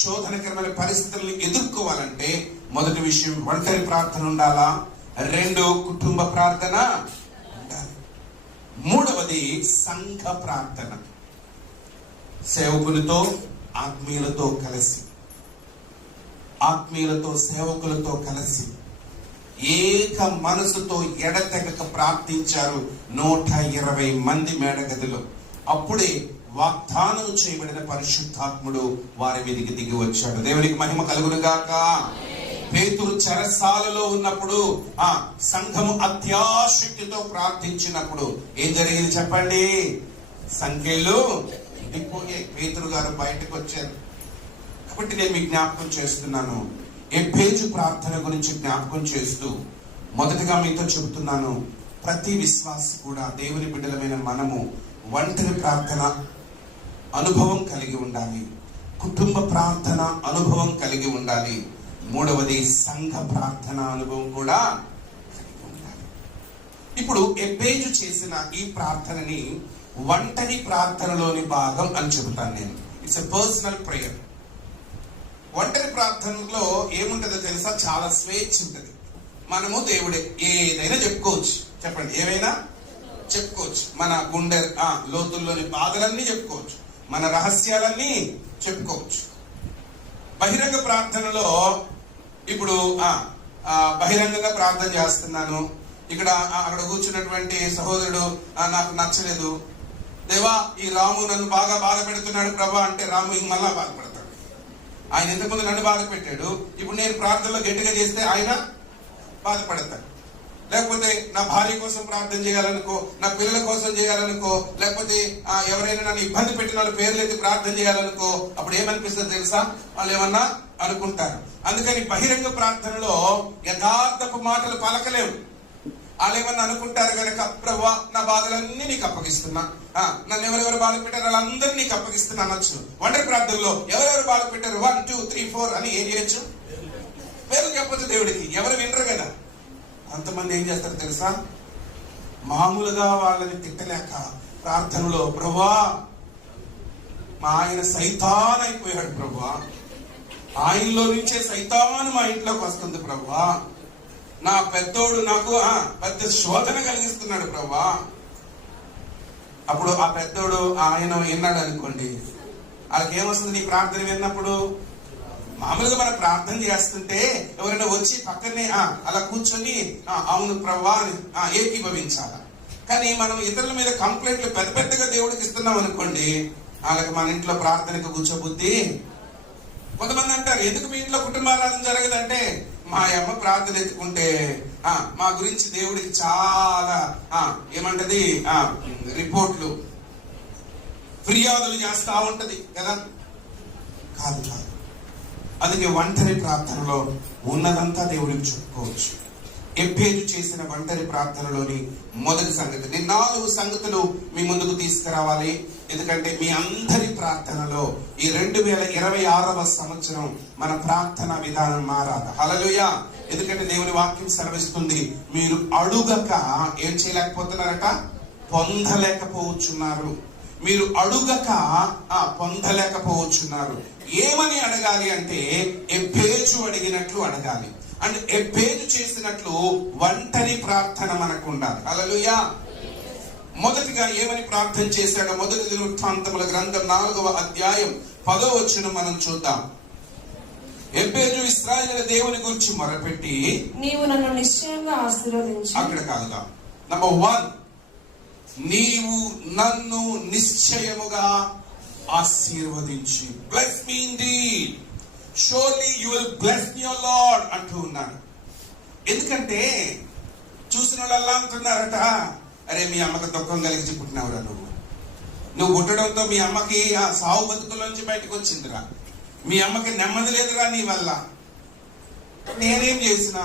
శోధనకరమైన పరిస్థితులను ఎదుర్కోవాలంటే మొదటి విషయం ఒంటరి ప్రార్థన ఉండాలా, 2 కుటుంబ ప్రార్థన ఉండాలి, 3వది సంఘ ప్రార్థన. సేవకులతో ఆత్మీయులతో కలిసి, ఆత్మీయులతో సేవకులతో కలిసి ఏక మనసుతో ఎడతెగక ప్రార్థించారు 120 మంది మేడగదిలో. అప్పుడే వాగ్దానం చేయబడిన పరిశుద్ధాత్ముడు వారి మీదకి దిగి వచ్చాడు. దేవునికి మహిమ కలుగును గాక. పేతురు చెరసాలలో ఉన్నప్పుడు ఆ సంఘము అత్యాశక్తితో ప్రార్థించినప్పుడు ఏం జరిగింది చెప్పండి? సంఖ్యలు ఎండిపోయాయి. పేతురు గారు బయటకు వచ్చారు. కాబట్టి నేను మీకు జ్ఞాపకం చేస్తున్నాను, ఎబ్బేజు ప్రార్థన గురించి జ్ఞాపకం చేస్తూ మొదటగా మీతో చెబుతున్నాను, ప్రతి విశ్వాసి కూడా, దేవుని బిడ్డలమైన మనము ఒంటరి ప్రార్థన అనుభవం కలిగి ఉండాలి, కుటుంబ ప్రార్థన అనుభవం కలిగి ఉండాలి. మూడవది సంఘ ప్రార్థన అనుభవం కూడా కలిగి ఉండాలి. ఇప్పుడు ఎబ్బేజు చేసిన ఈ ప్రార్థనని ఒంటరి ప్రార్థనలోని భాగం అని చెబుతాను నేను. It's a personal prayer. ఒంటరి ప్రార్థనలో ఏముంటుందో తెలుసా? చాలా స్వేచ్ఛ ఉంటుంది. మనము దేవుడే ఏదైనా చెప్పుకోవచ్చు. చెప్పండి, ఏమైనా చెప్పుకోవచ్చు. మన గుండె లోతుల్లోని బాధలన్నీ చెప్పుకోవచ్చు, మన రహస్యాలన్నీ చెప్పుకోవచ్చు. బహిరంగ ప్రార్థనలో ఇప్పుడు బహిరంగంగా ప్రార్థన చేస్తున్నాను, ఇక్కడ అక్కడ కూర్చున్నటువంటి సహోదరుడు నాకు నచ్చలేదు, దేవా ఈ రాము నన్ను బాగా బాధ పెడుతున్నాడు ప్రభా అంటే రాము ఇంక మళ్ళా బాధపడతాడు. ఆయన ఇంతకుముందు నన్ను బాధ పెట్టాడు, ఇప్పుడు నేను ప్రార్థనలో గట్టిగా చేస్తే ఆయన బాధపడతాడు. లేకపోతే నా భార్య కోసం ప్రార్థన చేయాలనుకో, నా పిల్లల కోసం చేయాలనుకో, లేకపోతే ఎవరైనా నన్ను ఇబ్బంది పెట్టిన వాళ్ళ పేర్లు ఎత్తి ప్రార్థన చేయాలనుకో, అప్పుడు ఏమనిపిస్తుంది తెలుసా? వాళ్ళు ఏమన్నా అనుకుంటారు. అందుకని బహిరంగ ప్రార్థనలో యథార్థపు మాటలు పలకలేవు. వాళ్ళు ఏమన్నా అనుకుంటారు కనుక, ప్రభువా నా బాధలన్నీ నీకు అప్పగిస్తున్నా, నన్ను ఎవరెవరు బాధ పెట్టారు వాళ్ళందరూ నీకు అప్పగిస్తున్నా అనొచ్చు. ఒంటరి ప్రార్థనలో ఎవరెవరు బాధ పెట్టారు 1 2 3 4 అని ఏం చేయొచ్చు? పేర్లు చెప్పొచ్చు దేవుడికి. ఎవరు వినరు కదా. అంతమంది ఏం చేస్తారు తెలుసా? మామూలుగా వాళ్ళని తిట్టలేక ప్రార్థనలో, ప్రభువా మా ఆయన సైతాన్ అయిపోయాడు ప్రభువా, ఆయనలో నుంచే సైతాన్ మా ఇంట్లోకి వస్తుంది ప్రభువా, నా పెద్దోడు నాకు పెద్ద శోధన కలిగిస్తున్నాడు ప్రభువా. అప్పుడు ఆ పెద్దోడు ఆయన విన్నాడు అనుకోండి, వాళ్ళకి ఏమొస్తుంది? నీ ప్రార్థన విన్నప్పుడు మామూలుగా మనం ప్రార్థన చేస్తుంటే ఎవరైనా వచ్చి పక్కనే అలా కూర్చొని అవును ప్రభువా అని ఏకీభవించాల. కానీ మనం ఇతరుల మీద కంప్లైంట్లు పెద్ద పెద్దగా దేవుడికి ఇస్తున్నాం అనుకోండి, వాళ్ళకి మన ఇంట్లో ప్రార్థనకు కూర్చోబుద్ధి. కొంతమంది అంటారు, ఎందుకు మీ ఇంట్లో కుటుంబారాధన జరగదంటే, మా అమ్మ ప్రార్థన ఎత్తుకుంటే మా గురించి దేవుడికి చాలా ఏమంటది రిపోర్ట్లు ఫిర్యాదులు చేస్తా ఉంటది కదా. కాదు కాదు. అందుకే ఒంటరి ప్రార్థనలో ఉన్నదంతా దేవుడికి చెప్పుకోవచ్చు. ఎబ్బేజు చేసిన ఒంటరి ప్రార్థనలోని మొదటి సంగతి, నేను 4 సంగతులు మీ ముందుకు తీసుకురావాలి. ఎందుకంటే మీ అందరి ప్రార్థనలో ఈ 2026వ సంవత్సరం మన ప్రార్థన విధానం మారాలి. హల్లెలూయా. ఎందుకంటే దేవుని వాక్యం సెలవిస్తుంది, మీరు అడుగక ఏం చేయలేకపోతున్నారట? పొందలేకపోవచ్చున్నారు. మీరు అడుగక పొందలేకపోవచ్చున్నారు. ఏమని అడగాలి అంటే, ఎబ్బేజు అడిగినట్లు అడగాలి. అండ్ ఎబ్బేజు చేసినట్లు ఒంటరి ప్రార్థన మనకు ఉండాలి. హల్లెలూయా. మొదటిగా ఏమని ప్రార్థన చేశాడో మొదటి దినవృత్తాంతముల గ్రంథం 4వ అధ్యాయం 10వ వచనం మనం చూద్దాం. ఎబ్బేజు ఇశ్రాయేలు దేవుని గురించి మొరపెట్టి, నీవు నన్ను నిశ్చయంగా ఆశీర్వదించు. అక్కడ కాదుగా, నంబర్ 1, నీవు నన్ను నిశ్చయముగా ఆశీర్వదించి, bless me indeed, surely you will bless your lord అంటూ ఉన్నాడు. ఎందుకంటే చూసిన వాళ్ళల్లా అంటున్నారట, అరే మీ అమ్మకి దుఃఖం కలిగించి పుట్టినవురా నువ్వు పుట్టడంతో మీ అమ్మకి సావు బతుకులోంచి బయటకు వచ్చిందిరా, మీ అమ్మకి నెమ్మది లేదురా నీ వల్ల. నేనేం చేసిన?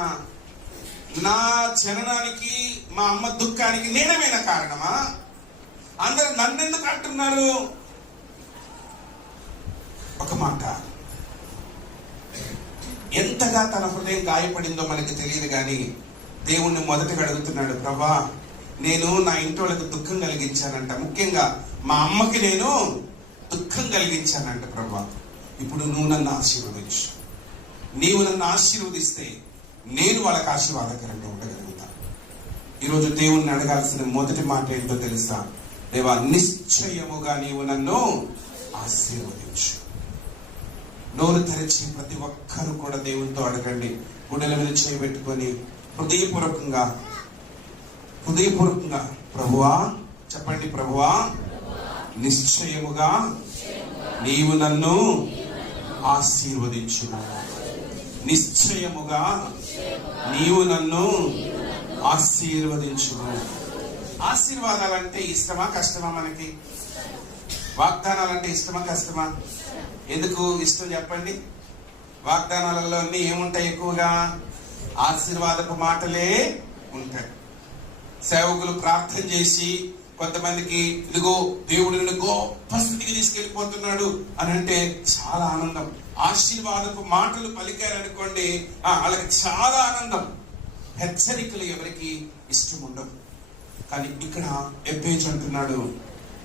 నా జననానికి మా అమ్మ దుఃఖానికి నేనేమైనా కారణమా? అందరూ నన్నెందుకు అంటున్నారు? ఒక మాట, ఎంతగా తన హృదయం గాయపడిందో మనకి తెలియదు కానీ దేవుణ్ణి మొదటగా అడుగుతున్నాడు, ప్రభా నేను నా ఇంటి వాళ్ళకి దుఃఖం కలిగించానంట, ముఖ్యంగా మా అమ్మకి నేను దుఃఖం కలిగించానంట ప్రభా, ఇప్పుడు నువ్వు నన్ను ఆశీర్వదించు. నీవు నన్ను ఆశీర్వదిస్తే నేను వాళ్ళకి ఆశీర్వాదకరంగా ఉండగలుగుతాను. ఈరోజు దేవుణ్ణి అడగాల్సిన మొదటి మాట ఏంటో తెలుసా? దేవా నిశ్చయముగా నీవు నన్ను ఆశీర్వదించు. నోరు తెరిచి ప్రతి ఒక్కరు కూడా దేవునితో అడగండి. గుండెల మీద చేయబెట్టుకొని హృదయపూర్వకంగా ప్రభువా చెప్పండి, ప్రభువా నిశ్చయముగా నీవు నన్ను ఆశీర్వదించు. నిశ్చయముగా నీవు నన్ను ఆశీర్వదించు. ఆశీర్వాదాలంటే ఇష్టమా కష్టమా? మనకి వాగ్దానాలంటే ఇష్టమా కష్టమా? ఎందుకు ఇష్టం చెప్పండి? వాగ్దానాలలో అన్ని ఏముంటాయి? ఎక్కువగా ఆశీర్వాదపు మాటలే ఉంటాయి. సేవకులు ప్రార్థన చేసి కొంతమందికి ఇదిగో దేవుడు నిన్ను గొప్ప స్థితికి తీసుకెళ్లిపోతున్నాడు అని అంటే చాలా ఆనందం. ఆశీర్వాదపు మాటలు పలికారనుకోండి, వాళ్ళకి చాలా ఆనందం. హెచ్చరికలు ఎవరికి ఇష్టం ఉండవు. కానీ ఇక్కడ ఎబ్బేజు అంటున్నాడు,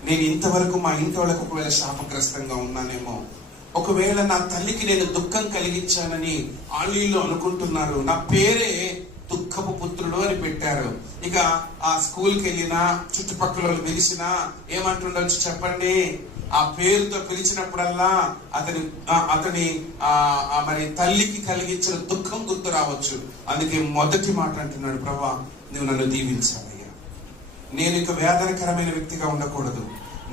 నేను ఇంతవరకు మా ఇంటి వాళ్ళకు ఒకవేళ శాపగ్రస్తంగా ఉన్నానేమో, ఒకవేళ నా తల్లికి నేను దుఃఖం కలిగించానని వాళ్ళు అనుకుంటున్నారు, నా పేరే దుఃఖపు పుత్రుడు అని పెట్టారు. ఇక ఆ స్కూల్కి వెళ్ళినా చుట్టుపక్కల పిలిచినా ఏమంటుండొచ్చు చెప్పండి? ఆ పేరుతో పిలిచినప్పుడల్లా అతని మరి తల్లికి కలిగించిన దుఃఖం గుర్తు రావచ్చు. అందుకే మొదటి మాట అంటున్నాడు, ప్రభా నువ్వు నన్ను దీవించాలయ్యా, నేను ఇక వేదనకరమైన వ్యక్తిగా ఉండకూడదు,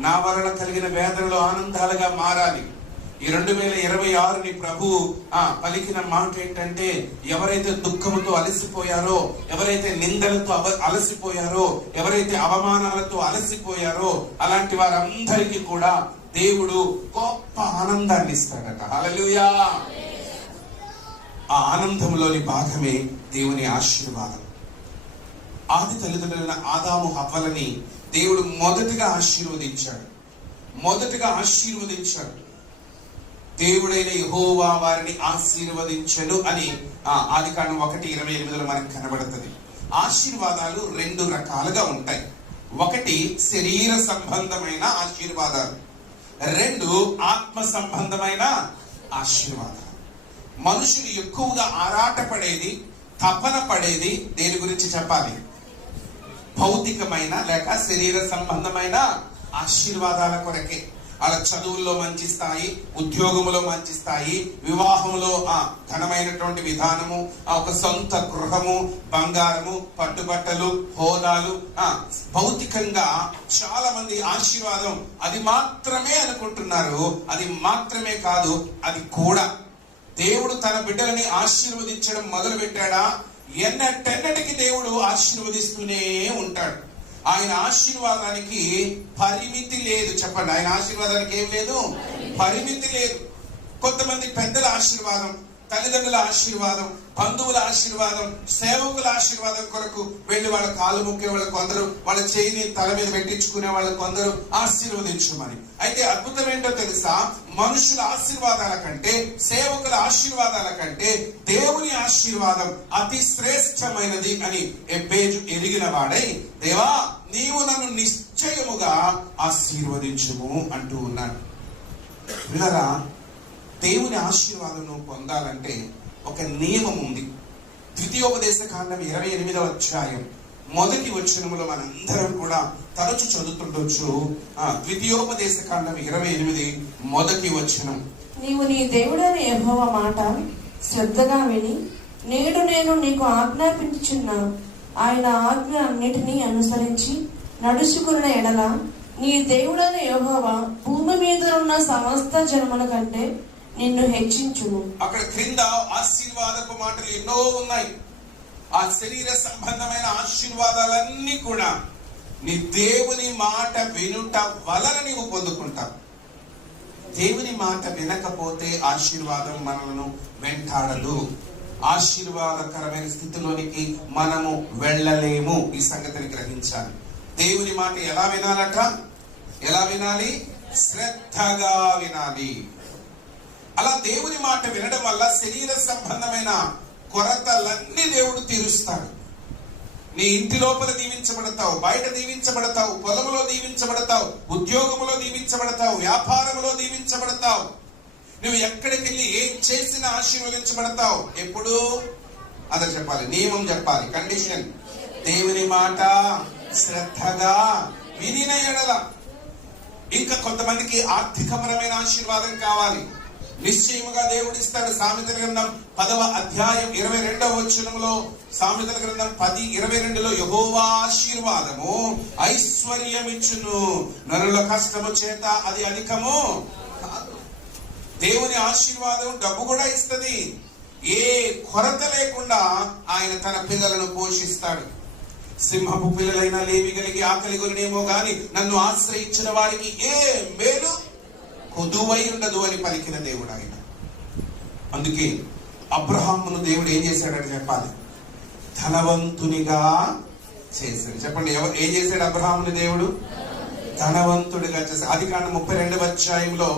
నా వలన కలిగిన వేదనలో ఆనందాలుగా మారాలి. ఈ 2026ని ప్రభు పలికిన మాట ఏంటంటే, ఎవరైతే దుఃఖముతో అలసిపోయారో, ఎవరైతే నిందలతో అలసిపోయారో, ఎవరైతే అవమానాలతో అలసిపోయారో, అలాంటి వారందరికీ కూడా దేవుడు గొప్ప ఆనందాన్ని ఇస్తాడట. హల్లెలూయా! ఆ ఆనందంలోని భాగమే దేవుని ఆశీర్వాదం. ఆది తల్లిదండ్రులైన ఆదాము హవ్వలని దేవుడు మొదటగా ఆశీర్వదించాడు. దేవుడైన యెహోవా వారిని ఆశీర్వదించెను అని ఆదికాండం 1:28 మనకు కనబడుతుంది. ఆశీర్వాదాలు 2 రకాలుగా ఉంటాయి. ఒకటి శరీర సంబంధమైన ఆశీర్వాదాలు, 2 ఆత్మ సంబంధమైన ఆశీర్వాదాలు. మనుషులు ఎక్కువగా ఆరాటపడేది, తపన పడేది దేని గురించి చెప్పాలి? భౌతికమైన లేక శరీర సంబంధమైన ఆశీర్వాదాల కొరకే. వాళ్ళ చదువుల్లో మంచి స్థాయి, ఉద్యోగంలో మంచి స్థాయి, వివాహంలో ఘనమైనటువంటి విధానము, ఒక సొంత గృహము, బంగారము, పట్టుబట్టలు, హోదాలు. భౌతికంగా చాలా మంది ఆశీర్వాదం అది మాత్రమే అనుకుంటున్నారు. అది మాత్రమే కాదు, అది కూడా దేవుడు తన బిడ్డలని ఆశీర్వదించడం మొదలు పెట్టాడా, ఎన్నటెన్నటికి దేవుడు ఆశీర్వదిస్తూనే ఉంటాడు. ఆయన ఆశీర్వాదానికి పరిమితి లేదు. చెప్పండి, ఆయన ఆశీర్వాదానికి ఏం లేదు? పరిమితి లేదు. కొంతమంది పెద్దల ఆశీర్వాదం, తల్లిదండ్రుల ఆశీర్వాదం, బంధువుల ఆశీర్వాదం, సేవకుల ఆశీర్వాదం కొరకు వెళ్ళి వాళ్ళ కాలు మొక్కే వాళ్ళు కొందరు, వాళ్ళ చేయిని తల మీద పెట్టించుకునే వాళ్ళు కొందరు ఆశీర్వదించమని. అయితే అద్భుతం ఏంటో తెలుసా? మనుషుల ఆశీర్వాదాల కంటే, సేవకుల ఆశీర్వాదాల కంటే దేవుని ఆశీర్వాదం అతి శ్రేష్టమైనది అని ఎబ్బేజు ఎరిగిన వాడై, దేవా నీవు నన్ను నిశ్చయముగా ఆశీర్వదించుము అంటూ ఉన్నాడు. వినరా, దేవుని ఆశీర్వాదం పొందాలంటే ఒక నియమం ఉంది. ద్వితీయోపదేశకాండం 28వ అధ్యాయం 1వ వచనములో మనందరం కూడా తరచు చదువుతుండొచ్చు. ద్వితీయోపదేశకాండం 28 1వ వచనం. నీవు నీ దేవుడైన యెహోవా మాట శ్రద్ధగా విని నేడు నేను నీకు ఆజ్ఞాపించుచున్న ఆయన ఆజ్ఞ అన్నిటినీ అనుసరించి నడుచుకున్న ఎడల నీ దేవుడైన యెహోవా భూమి మీద ఉన్న సమస్త జనముల కంటే నిన్ను హెచ్చించును. అక్కడ క్రింద ఆశీర్వాదపు మాటలు ఎన్నో ఉన్నాయి. ఆ శరీర సంబంధమైన ఆశీర్వాదాలన్నీ కూడా నీ దేవుని మాట వినుట వలన నీవు పొందుకుంటావు. దేవుని మాట వినకపోతే ఆశీర్వాదం మనలను వెంటాడదు. ఆశీర్వాదకరమైన స్థితిలోనికి మనము వెళ్ళలేము. ఈ సంగతిని గ్రహించాలి. దేవుని మాట ఎలా వినాలట? ఎలా వినాలి? శ్రద్ధగా వినాలి. అలా దేవుని మాట వినడం వల్ల శరీర సంబంధమైన కొరతలన్నీ దేవుడు తీరుస్తాడు. నీ ఇంటి లోపల దీవించబడతావు, బయట దీవించబడతావు, పొలంలో దీవించబడతావు, ఉద్యోగంలో దీవించబడతావు, వ్యాపారంలో దీవించబడతావు. నువ్వు ఎక్కడికి వెళ్ళి ఏం చేసినా ఆశీర్వదించబడతావు. ఎప్పుడు అదే చెప్పాలి, నియమం చెప్పాలి, కండిషన్. దేవుని మాట శ్రద్ధగా వినిన ఎడల. ఇంకా కొంతమందికి ఆర్థికపరమైన ఆశీర్వాదం కావాలి. నిశ్చయముగా దేవుడు ఇస్తాడు. సామెతల గ్రంథం 10వ అధ్యాయం 22వ వచనంలో, సామెతల గ్రంథం 10:22లో యెహోవా ఆశీర్వాదము ఐశ్వర్యమిచ్చును, నరుల కష్టము చేత అది అధికము కాదు. దేవుని ఆశీర్వాదం డబ్బు కూడా ఇస్తది. ఏ కొరత లేకుండా ఆయన తన పిల్లలను పోషిస్తాడు. సింహపు పిల్లలైనా లేవిగలిగి ఆకలి కొనినేమో గాని నన్ను ఆశ్రయించిన వారికి ఏ మేలు కొదువై ఉండదు అని పలికిన దేవుడు ఆయన. అందుకే అబ్రహామును దేవుడు ఏం చేశాడని చెప్పాలి? ధనవంతునిగా చేశాడు. చెప్పండి, ఎవరు ఏం చేశాడు అబ్రహాముని దేవుడు? ధనవంతుడిగా చేశాడు. ఆదికాండం 32వ అధ్యాయంలో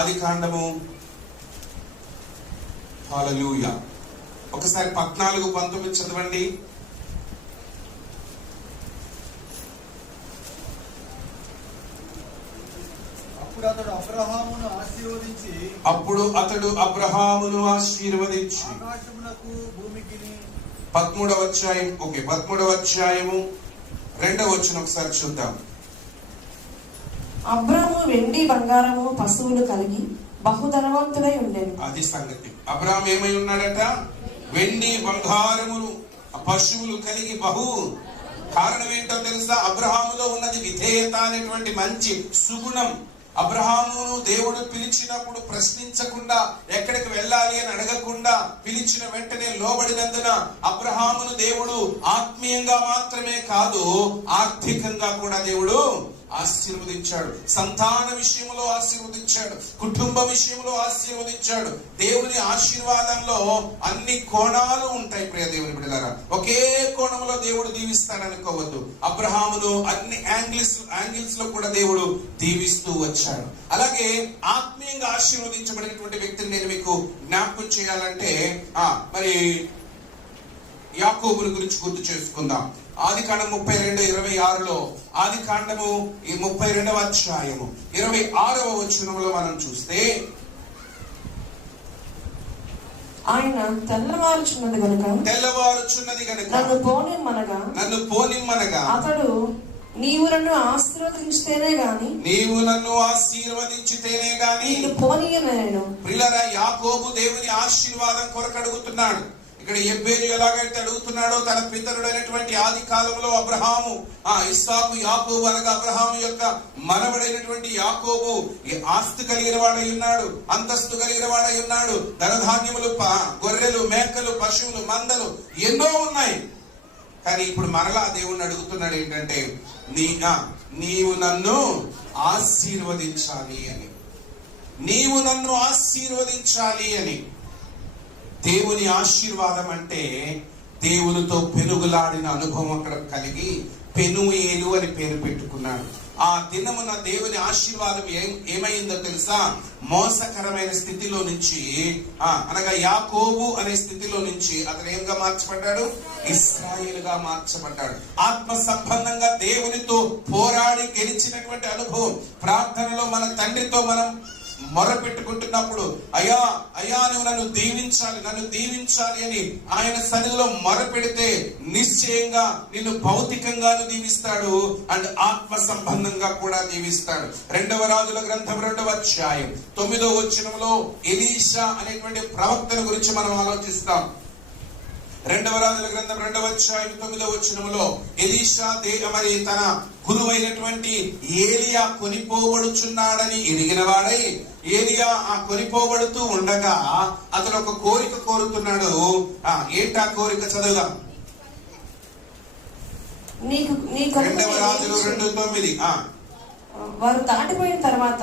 ఆదికాండము హల్లెలూయా ఒకసారి 14:19 చదవండి. అప్పుడు అతడు అబ్రహామును ఆశీర్వదించి ఆకాశమునకు భూమికి 13వ అధ్యాయము 2వ వచనం ఒకసారి చూద్దాం. అబ్రాము వెండి బంగారము పశువులు కలిగి బహుధనవంతుడై ఉండేది. అది సంగతి. అబ్రాహాం ఏమై ఉన్నాడట? వెండి బంగారములు పశువులు కలిగి కారణం ఏంటో తెలుసా? అబ్రహాములో ఉన్నది విధేయత అనేటువంటి మంచి సుగుణం. అబ్రహామును దేవుడు పిలిచినప్పుడు ప్రశ్నించకుండా, ఎక్కడికి వెళ్ళాలి అని అడగకుండా పిలిచిన వెంటనే లోబడినందున అబ్రహామును దేవుడు ఆత్మీయంగా మాత్రమే కాదు, ఆర్థికంగా కూడా దేవుడు ఆశీర్వదించాడు. సంతాన విషయంలో ఆశీర్వదించాడు, కుటుంబ విషయంలో ఆశీర్వదించాడు. దేవుని ఆశీర్వాదంలో అన్ని కోణాలు ఉంటాయి ప్రియ దేవుని బిడ్డలారా. ఒకే కోణంలో దేవుడు దీవిస్తాడు అనుకోవద్దు. అబ్రహామును అన్ని యాంగిల్స్ లో కూడా దేవుడు దీవిస్తూ వచ్చాడు. అలాగే ఆత్మీయంగా ఆశీర్వదించబడినటువంటి వ్యక్తిని నేను మీకు జ్ఞాపకం చేయాలంటే మరి యాకోబుని గురించి గుర్తు చేసుకుందాం. ఆదికాండం 32:26లో, ఆదికాండము 32వ అధ్యాయము 26వ వచనంలో మనం చూస్తే, ఆయన తెల్లవారుచున్నది గనుక నన్ను పోనిమ్మనగా అతడు నీవు నన్ను ఆశీర్వదించితేనే గాని నిన్ను పోనీయను. ప్రియులారా, యాకోబు దేవుని ఆశీర్వాదం కొరకు అడుగుతున్నాడు. ఇక్కడ ఎబ్బేరు ఎలాగైతే అడుగుతున్నాడో తన పితరుడైనటువంటి ఆది కాలంలో అబ్రహాము, ఇస్సాకు, యాకోబు అనగా అబ్రహాము యొక్క మనవడైనటువంటి యాకోబు ఆస్తి కలిగిన వాడై ఉన్నాడు, అంతస్తు కలిగిన వాడై ఉన్నాడు. ధనధాన్యములు, గొర్రెలు, మేకలు, పశువులు, మందలు ఎన్నో ఉన్నాయి. కానీ ఇప్పుడు మరలా దేవుణ్ణి అడుగుతున్నాడు ఏంటంటే, నీవు నన్ను ఆశీర్వదించాలి అని. నీవు నన్ను ఆశీర్వదించాలి అని. దేవుని ఆశీర్వాదం అంటే దేవునితో పెనుగులాడిన అనుభవం అక్కడ కలిగి పెనుయేలు అని పేరు పెట్టుకున్నాడు. ఆ దినమున దేవుని ఆశీర్వాదం ఏమైందో తెలుసా? మోసకరమైన స్థితిలో నుంచి, అనగా యాకోబు అనే స్థితిలో నుంచి అతను ఏంగా మార్చబడ్డాడు? ఇశ్రాయేలుగా మార్చబడ్డాడు. ఆత్మ సంబంధంగా దేవునితో పోరాడి గెలిచినటువంటి అనుభవం. ప్రార్థనలో మన తండ్రితో మనం మొర పెట్టుకుంటున్నప్పుడు, అయ్యా అయ్యా నువ్వు నన్ను దీవించాలి అని ఆయన సన్నిధిలో మొర పెడితే నిశ్చయంగా నిన్ను భౌతికంగాను దీవిస్తాడు అండ్ ఆత్మ సంబంధంగా కూడా దీవిస్తాడు. 2వ రాజుల గ్రంథం 2వ అధ్యాయం 9వ వచనంలో ఎలీషా అనేటువంటి ప్రవక్తల గురించి మనం ఆలోచిస్తాం. 2వ రాజుల గ్రంథం 2వ అధ్యాయం 9వ వచనంలో ఎలీషా మరి తన గురువైనటువంటి ఏలియా కొనిపోబడుచున్నాడని ఎరిగిన వాడై, ఏలియా కొనిపోబడుతూ ఉండగా అతను ఒక కోరిక కోరుతున్నాడు. ఏంటా కోరిక? చదువుదాం. 2వ రాజులు 2:9. వారు దాటిపోయిన తర్వాత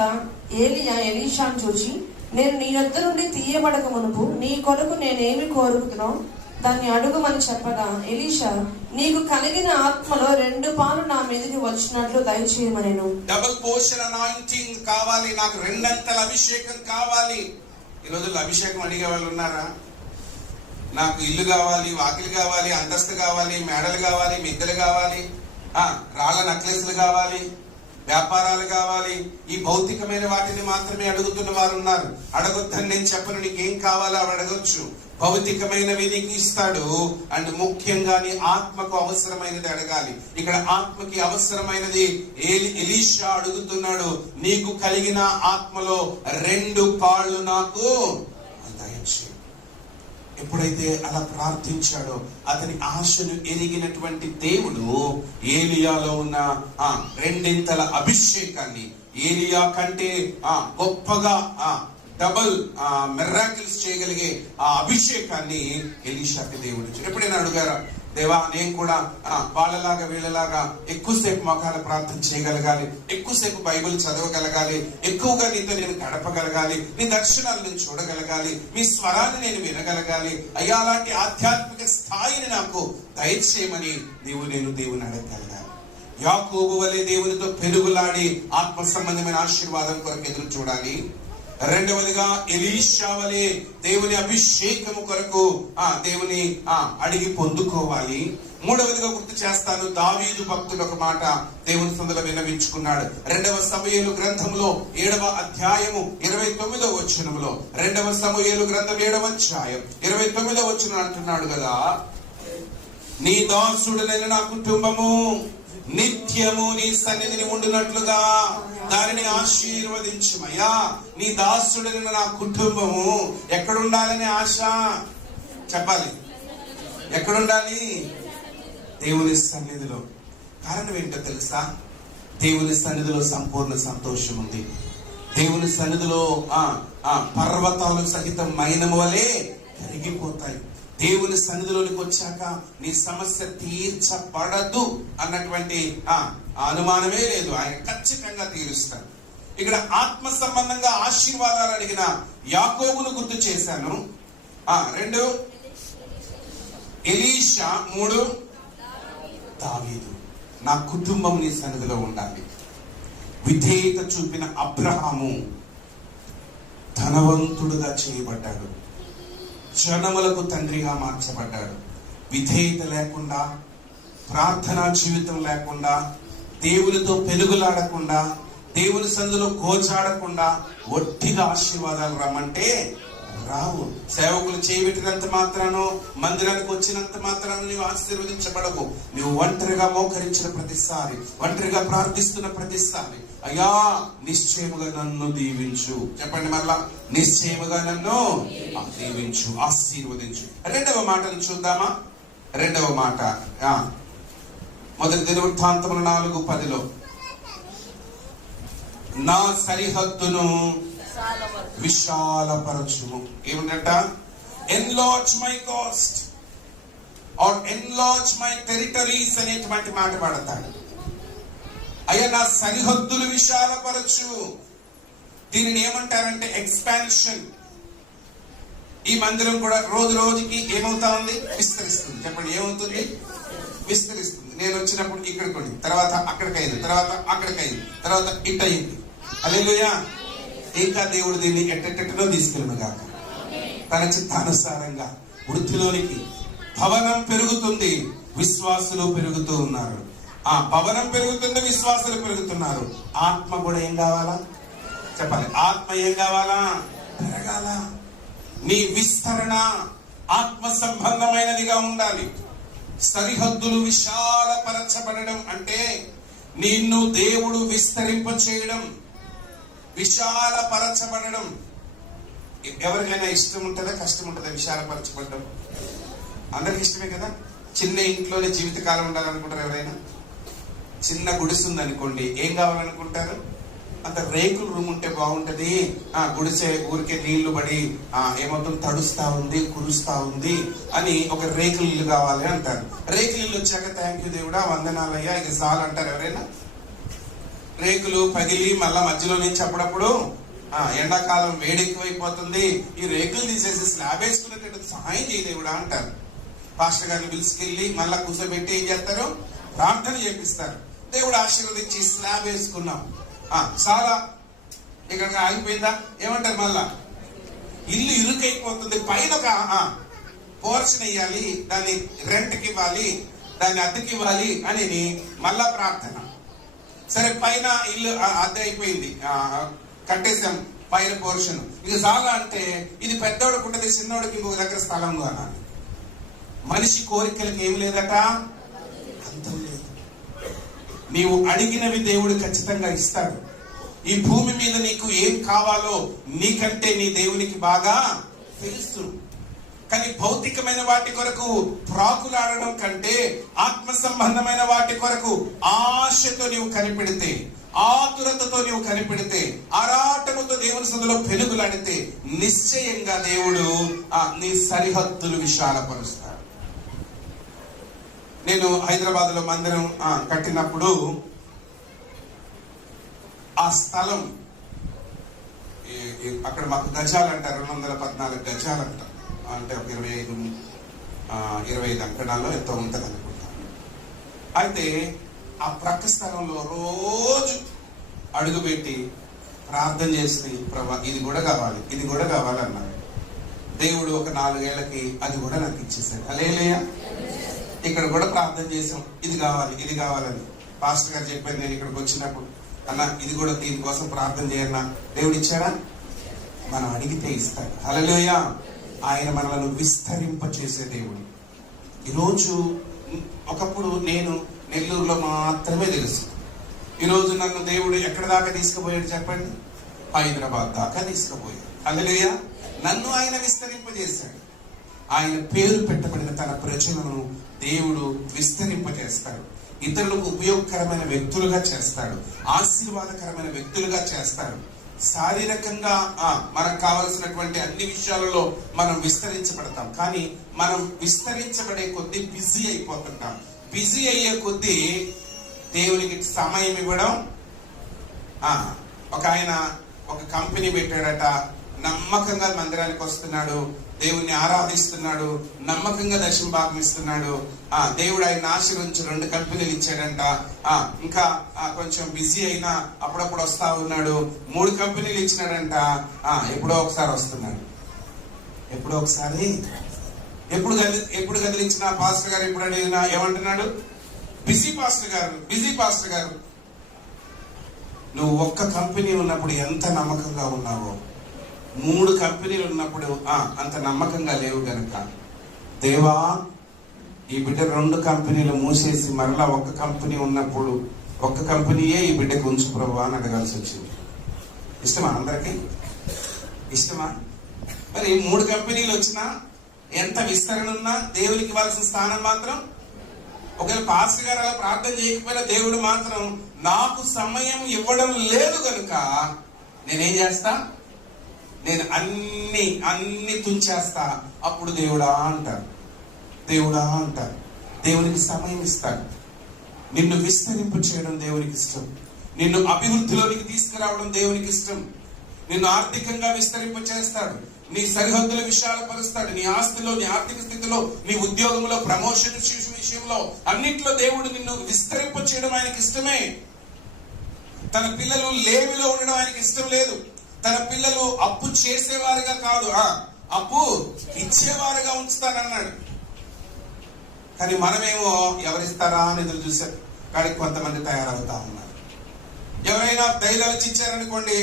ఏలియా ఎలీషాను చూసి, నేను నీ యొద్ద నుండి తీయబడక మునుపు నీ కొరకు నేనేమి కోరుకుతున్నావు దాన్ని అడుగుమని చెప్పగా, ఎలీషా, నీకు కలిగిన ఆత్మలో 2 పాలు నా మీదకి వచ్చినట్లు దయచేయమనెను. డబుల్ పోర్షన్ అనాయింటింగ్ కావాలి నాకు, 2 అంతల అభిషేకం కావాలి. ఈ రోజుల్లో అభిషేకం అడిగే వాళ్ళు ఉన్నారా? నాకు ఇల్లు కావాలి, వాకిలి కావాలి, అంతస్తు కావాలి, మేడలు కావాలి, మిద్దెలు కావాలి, రాళ్ల నెక్లెస్లు కావాలి, వ్యాపారాలు కావాలి. ఈ భౌతికమైన వాటిని మాత్రమే అడుగుతున్న వారు ఉన్నారు. అడగొద్దని నేను చెప్పను, నీకేం కావాలో అవి అడగొచ్చు. భౌతికమైనవి నీకు ఇస్తాడు. అండ్ ముఖ్యంగా నీ ఆత్మకు అవసరమైనది అడగాలి. ఇక్కడ ఆత్మకి అవసరమైనది ఎలీషా అడుగుతున్నాడు, నీకు కలిగిన ఆత్మలో 2 పాళ్ళు నాకు దయచేయి. ఎప్పుడైతే అలా ప్రార్థించాడో అతని ఆశను ఎరిగినటువంటి దేవుడు ఏలియాలో ఉన్న 2 అభిషేకాన్ని, ఏలియా కంటే గొప్పగా డబల్ మిరాకిల్స్ చేయగలిగే ఆ అభిషేకాన్ని ఎలీషాకి దేవుడు ఇచ్చాడు. ఎప్పుడైనా అడుగారా, దేవా నేను కూడా వాళ్ళలాగా వీళ్ళలాగా ఎక్కువసేపు మొఖాల ప్రార్థన చేయగలగాలి, ఎక్కువసేపు బైబిల్ చదవగలగాలి, ఎక్కువగా నీతో నేను గడపగలగాలి, నీ దర్శనాలు నేను చూడగలగాలి, మీ స్వరాన్ని నేను వినగలగాలి. అయ్యా అలాంటి ఆధ్యాత్మిక స్థాయిని నాకు దయచేయమని నేను దేవుని అడగగలగాలి. యాకోబు వలె దేవునితో పెరుగులాడి ఆత్మ సంబంధమైన ఆశీర్వాదం కొరకు ఎదురు చూడాలి. రెండవదిగా ఎలీషా వలె దేవుని అభిషేకము కొరకు దేవుని అడిగి పొందుకోవాలి. మూడవదిగా గుర్తు చేస్తాను, దావీదు భక్తుడు ఒక మాట దేవుని సందులో విన్నవించుకున్నాడు. 2వ సమూయేలు గ్రంథంలో 7వ అధ్యాయము 29వ వచనంలో, 2వ సమూయేలు గ్రంథం 7వ అధ్యాయం 29వ వచనం అంటున్నాడు కదా, నీ దాసుడైన నా కుటుంబము నిత్యము నీ సన్నిధిని ఉండునట్లుగా దానిని ఆశీర్వదించుమయ్యా. నీ దాసుడైన నా కుటుంబము ఎక్కడుండాలని ఆశ చెప్పాలి. ఎక్కడుండాలి? దేవుని సన్నిధిలో. కారణం ఏంటో తెలుసా? దేవుని సన్నిధిలో సంపూర్ణ సంతోషం ఉంది. దేవుని సన్నిధిలో పర్వతాలు సహితం మైనము వలె కరిగిపోతాయి. దేవుని సన్నిధిలోనికి వచ్చాక నీ సమస్య తీర్చబడదు అన్నటువంటి అనుమానమే లేదు. ఆయన ఖచ్చితంగా తీరుస్తాడు. ఇక్కడ ఆత్మ సంబంధంగా ఆశీర్వాదాలు అడిగిన యాకోబును గుర్తు చేశాను. 2 ఎలీషా, 3 దావీదు. నా కుటుంబం నీ సన్నిధిలో ఉండాలి. విధేయత చూపిన అబ్రహాము ధనవంతుడుగా చేయబడ్డాడు, జనములకు తండ్రిగా మార్చబడ్డాడు. విధేయత లేకుండా, ప్రార్థనా జీవితం లేకుండా, దేవునితో పెనుగులాడకుండా, దేవుని సందులో గోచాడకుండా ఒట్టిగా ఆశీర్వాదాలు రమ్మంటే రావు. సేవకులు చేయబెట్టినంత మాత్రానో, మందిరానికి వచ్చినంత మాత్రానో నీవు ఆశీర్వదించబడవు. నువ్వు ఒంటరిగా మోకరించిన ప్రతిసారి, ఒంటరిగా ప్రార్థిస్తున్న ప్రతిసారి, అయ్యా నిశ్చయముగా నన్ను దీవించు. చెప్పండి మరలా, నిశ్చయముగా నన్ను దీవించు, ఆశీర్వదించు. 2వ మాటను చూద్దామా? 2వ మాట మొదటి దినవృత్తాంతములు 4:10లో, నా సరిహద్దును విశాలపరచుము. ఏమిటంట? Enlarge my coast or enlarge my territories అనేటువంటి మాట వాడతాడు. అయ్యా నా సరిహద్దులు విశాలపరచు. దీనిని ఏమంటారంటే ఎక్స్పాన్షన్. ఈ మందిరం కూడా రోజు రోజుకి ఏమవుతా ఉంది? విస్తరిస్తుంది. చెప్పండి, ఏమవుతుంది? విస్తరిస్తుంది. నేను వచ్చినప్పుడు ఇక్కడికి ఉంది, తర్వాత అక్కడికైంది, తర్వాత అక్కడికైంది, తర్వాత ఇట్ అయింది. హల్లెలూయా. ఇంకా దేవుడు దీన్ని ఎట్టెట్టెట్టనో తీసుకెళ్ళగాక తన చిత్తానుసారంగా వృద్ధిలోనికి. భవనం పెరుగుతుంది, విశ్వాసులు పెరుగుతూ ఉన్నారు. భవనం పెరుగుతుంది, విశ్వాసులు పెరుగుతున్నారు. ఆత్మ కూడా ఏం కావాలా? చెప్పాలి. ఆత్మ ఏం కావాలా? పెరగాల. నీ విస్తరణ ఆత్మ సంబంధమైనదిగా ఉండాలి. సరిహద్దులు విశాలపరచబడడం అంటే నిన్ను దేవుడు విస్తరింప చేయడం, విశాలపరచబడడం. ఎవరికైనా ఇష్టం ఉంటుందా, కష్టం ఉంటుందా విశాలపరచబడడం? అందరికి ఇష్టమే కదా. చిన్న ఇంట్లోనే జీవితకాలం ఉండాలనుకుంటారు ఎవరైనా? చిన్న గుడిసె ఉంది అనుకోండి, ఏం కావాలనుకుంటారు? అంత రేకుల రూమ్ ఉంటే బాగుంటది. గుడిసె ఊరికే నీళ్లు పడి ఏమవుతుంది, తడుస్తా ఉంది, కురుస్తా ఉంది అని ఒక రేకుల ఇల్లు కావాలి అంటారు. రేకుల ఇల్లు వచ్చాక థ్యాంక్ యూ దేవుడా, వందనాలయ్యా, ఇక చాలు అంటారు ఎవరైనా? రేకులు పగిలి మళ్ళా మధ్యలో నుంచి అప్పుడప్పుడు ఎండాకాలం వేడి ఎక్కువైపోతుంది, ఈ రేకులు తీసేసి స్లాబ్ వేసుకునేటట్టు సహాయం చేయదేవుడా అంటారు. పాస్టర్ గారిని పిలుచుకెళ్ళి మళ్ళా కూర్చోబెట్టి ఏం చేస్తారు? ప్రార్థన చేపిస్తారు. దేవుడు ఆశీర్వదించి స్లాబ్ వేసుకున్నాం, చాలా ఇక్కడ ఆగిపోయిందా ఏమంటారు? మళ్ళా ఇల్లు ఇరుకైపోతుంది, పైన ఒక పోర్షన్ ఇవ్వాలి, దాన్ని రెంట్కి ఇవ్వాలి, దాన్ని అద్దెకి ఇవ్వాలి అని మళ్ళా ప్రార్థన. సరే పైన ఇల్లు అద్దె అయిపోయింది, కట్టేసాం పైన పోర్షన్, ఇక చాలా అంటే ఇది పెద్దోడికి ఉంటుంది, చిన్నోడికి ఇంకొక దగ్గర స్థలం అనాలి. మనిషి కోరికలకు ఏమి లేదట, అంతం లేదు. నీవు అడిగినవి దేవుడు ఖచ్చితంగా ఇస్తాడు. ఈ భూమి మీద నీకు ఏం కావాలో నీకంటే నీ దేవునికి బాగా తెలుసు. కానీ భౌతికమైన వాటి కొరకు ప్రాకులాడడం కంటే ఆత్మ సంబంధమైన వాటి కొరకు ఆశతో నీవు కనిపెడితే, ఆతురతతో నీవు కనిపెడితే, ఆరాటముతో దేవుని సందులో పెనుగులాడితే నిశ్చయంగా దేవుడు నీ సరిహద్దులు విశాలపరుస్తాడు. నేను హైదరాబాద్ లో మందిరం కట్టినప్పుడు ఆ స్థలం అక్కడ మాకు గజాలు అంటారు, 214 గజాలు అంటారు. అంటే ఒక 25 అంకణాల్లో ఎంతో ఉంటుంది అనుకుంటాను. అయితే ఆ ప్రక్క స్థలంలో రోజు అడుగుపెట్టి ప్రార్థన చేసి, ప్రభా ఇది కూడా కావాలి, ఇది కూడా కావాలన్నారు. దేవుడు ఒక 4 ఏళ్లకి అది కూడా నాకు ఇచ్చేసాడు. హల్లెలూయా. ఇక్కడ కూడా ప్రార్థన చేసాం, ఇది కావాలి, ఇది కావాలని. పాస్టర్ గారు చెప్పారు నేను ఇక్కడికి వచ్చినప్పుడు, అన్న ఇది కూడా దీనికోసం ప్రార్థన చేయన్నా. దేవుడు ఇచ్చాడా? మనం అడిగితే ఇస్తాడు. హల్లెలూయా. ఆయన మనలను విస్తరింప చేసే దేవుడు. ఈరోజు ఒకప్పుడు నేను నెల్లూరులో మాత్రమే తెలుసు. ఈరోజు నన్ను దేవుడు ఎక్కడ దాకా తీసుకుపోయాడు చెప్పండి? హైదరాబాద్ దాకా తీసుకుపోయాడు. హల్లెలూయా. నన్ను ఆయన విస్తరింపజేశాడు. ఆయన పేరు పెట్టబడిన తన ప్రజలను దేవుడు విస్తరింపజేస్తాడు. ఇతరులకు ఉపయోగకరమైన వ్యక్తులుగా చేస్తాడు, ఆశీర్వాదకరమైన వ్యక్తులుగా చేస్తాడు. శారీరకంగా మనకు కావలసినటువంటి అన్ని విషయాలలో మనం విస్తరించబడతాం. కానీ మనం విస్తరించబడే కొద్దీ బిజీ అయిపోతుంటాం. బిజీ అయ్యే కొద్దీ దేవునికి సమయం ఇవ్వడం. ఒక ఆయన ఒక కంపెనీ పెట్టాడట, నమ్మకంగా మందిరానికి వస్తున్నాడు, దేవుణ్ణి ఆరాధిస్తున్నాడు, నమ్మకంగా దశమ భాగం ఇస్తున్నాడు. దేవుడు ఆయన ఆశీర్వదించి 2 కంపెనీలు ఇచ్చాడంట. ఇంకా కొంచెం బిజీ అయినా అప్పుడప్పుడు వస్తా ఉన్నాడు. 3 కంపెనీలు ఇచ్చినాడంట. ఎప్పుడో ఒకసారి వస్తున్నాడు. ఎప్పుడో ఒకసారి ఎప్పుడు కదిలించిన పాస్టర్ గారు ఎప్పుడు అడిగినా ఏమంటున్నాడు? బిజీ పాస్టర్ గారు, బిజీ పాస్టర్ గారు. నువ్వు ఒక్క కంపెనీ ఉన్నప్పుడు ఎంత నమ్మకంగా ఉన్నావో, 3 కంపెనీలు ఉన్నప్పుడు అంత నమ్మకంగా లేవు గనుక, దేవా ఈ బిడ్డ 2 కంపెనీలు మూసేసి మరలా ఒక్క కంపెనీ ఉన్నప్పుడు ఒక్క కంపెనీయే ఈ బిడ్డకు ఉంచు ప్రభువా అని అడగాల్సి వచ్చింది. ఇష్టమా? అందరికి ఇష్టమా? మరి 3 కంపెనీలు వచ్చినా, ఎంత విస్తరణ ఉన్నా దేవునికి ఇవ్వాల్సిన స్థానం మాత్రం, ఒకవేళ పాస్టర్ గారు అలా ప్రార్థన చేయకపోయినా దేవుడు మాత్రం నాకు సమయం ఇవ్వడం లేదు కనుక నేనేం చేస్తా? నేను అన్ని తుంచేస్తా. అప్పుడు దేవుడా అంటారు, దేవుడా అంటారు. దేవునికి సమయం ఇస్తాడు. నిన్ను విస్తరింపు చేయడం దేవునికి ఇష్టం. నిన్ను అభివృద్ధిలోనికి తీసుకురావడం దేవునికి ఇష్టం. నిన్ను ఆర్థికంగా విస్తరింప చేస్తాడు. నీ సరిహద్దుల విషయాలు పరుస్తాడు. నీ ఆస్తిలో, నీ ఆర్థిక స్థితిలో, నీ ఉద్యోగంలో, ప్రమోషన్ విషయంలో అన్నిట్లో దేవుడు నిన్ను విస్తరింప చేయడం ఆయనకి ఇష్టమే. తన పిల్లలు లేమిలో ఉండడం ఆయనకి ఇష్టం లేదు. తన పిల్లలు అప్పు చేసేవారుగా కాదు, అప్పు ఇచ్చేవారుగా ఉంచుతానన్నాడు. కానీ మనమేమో ఎవరిస్తారా అని ఎదురు చూసారు. కానీ కొంతమంది తయారవుతా ఉన్నారు. ఎవరైనా ధైర్యాలు ఇచ్చారనుకోండి,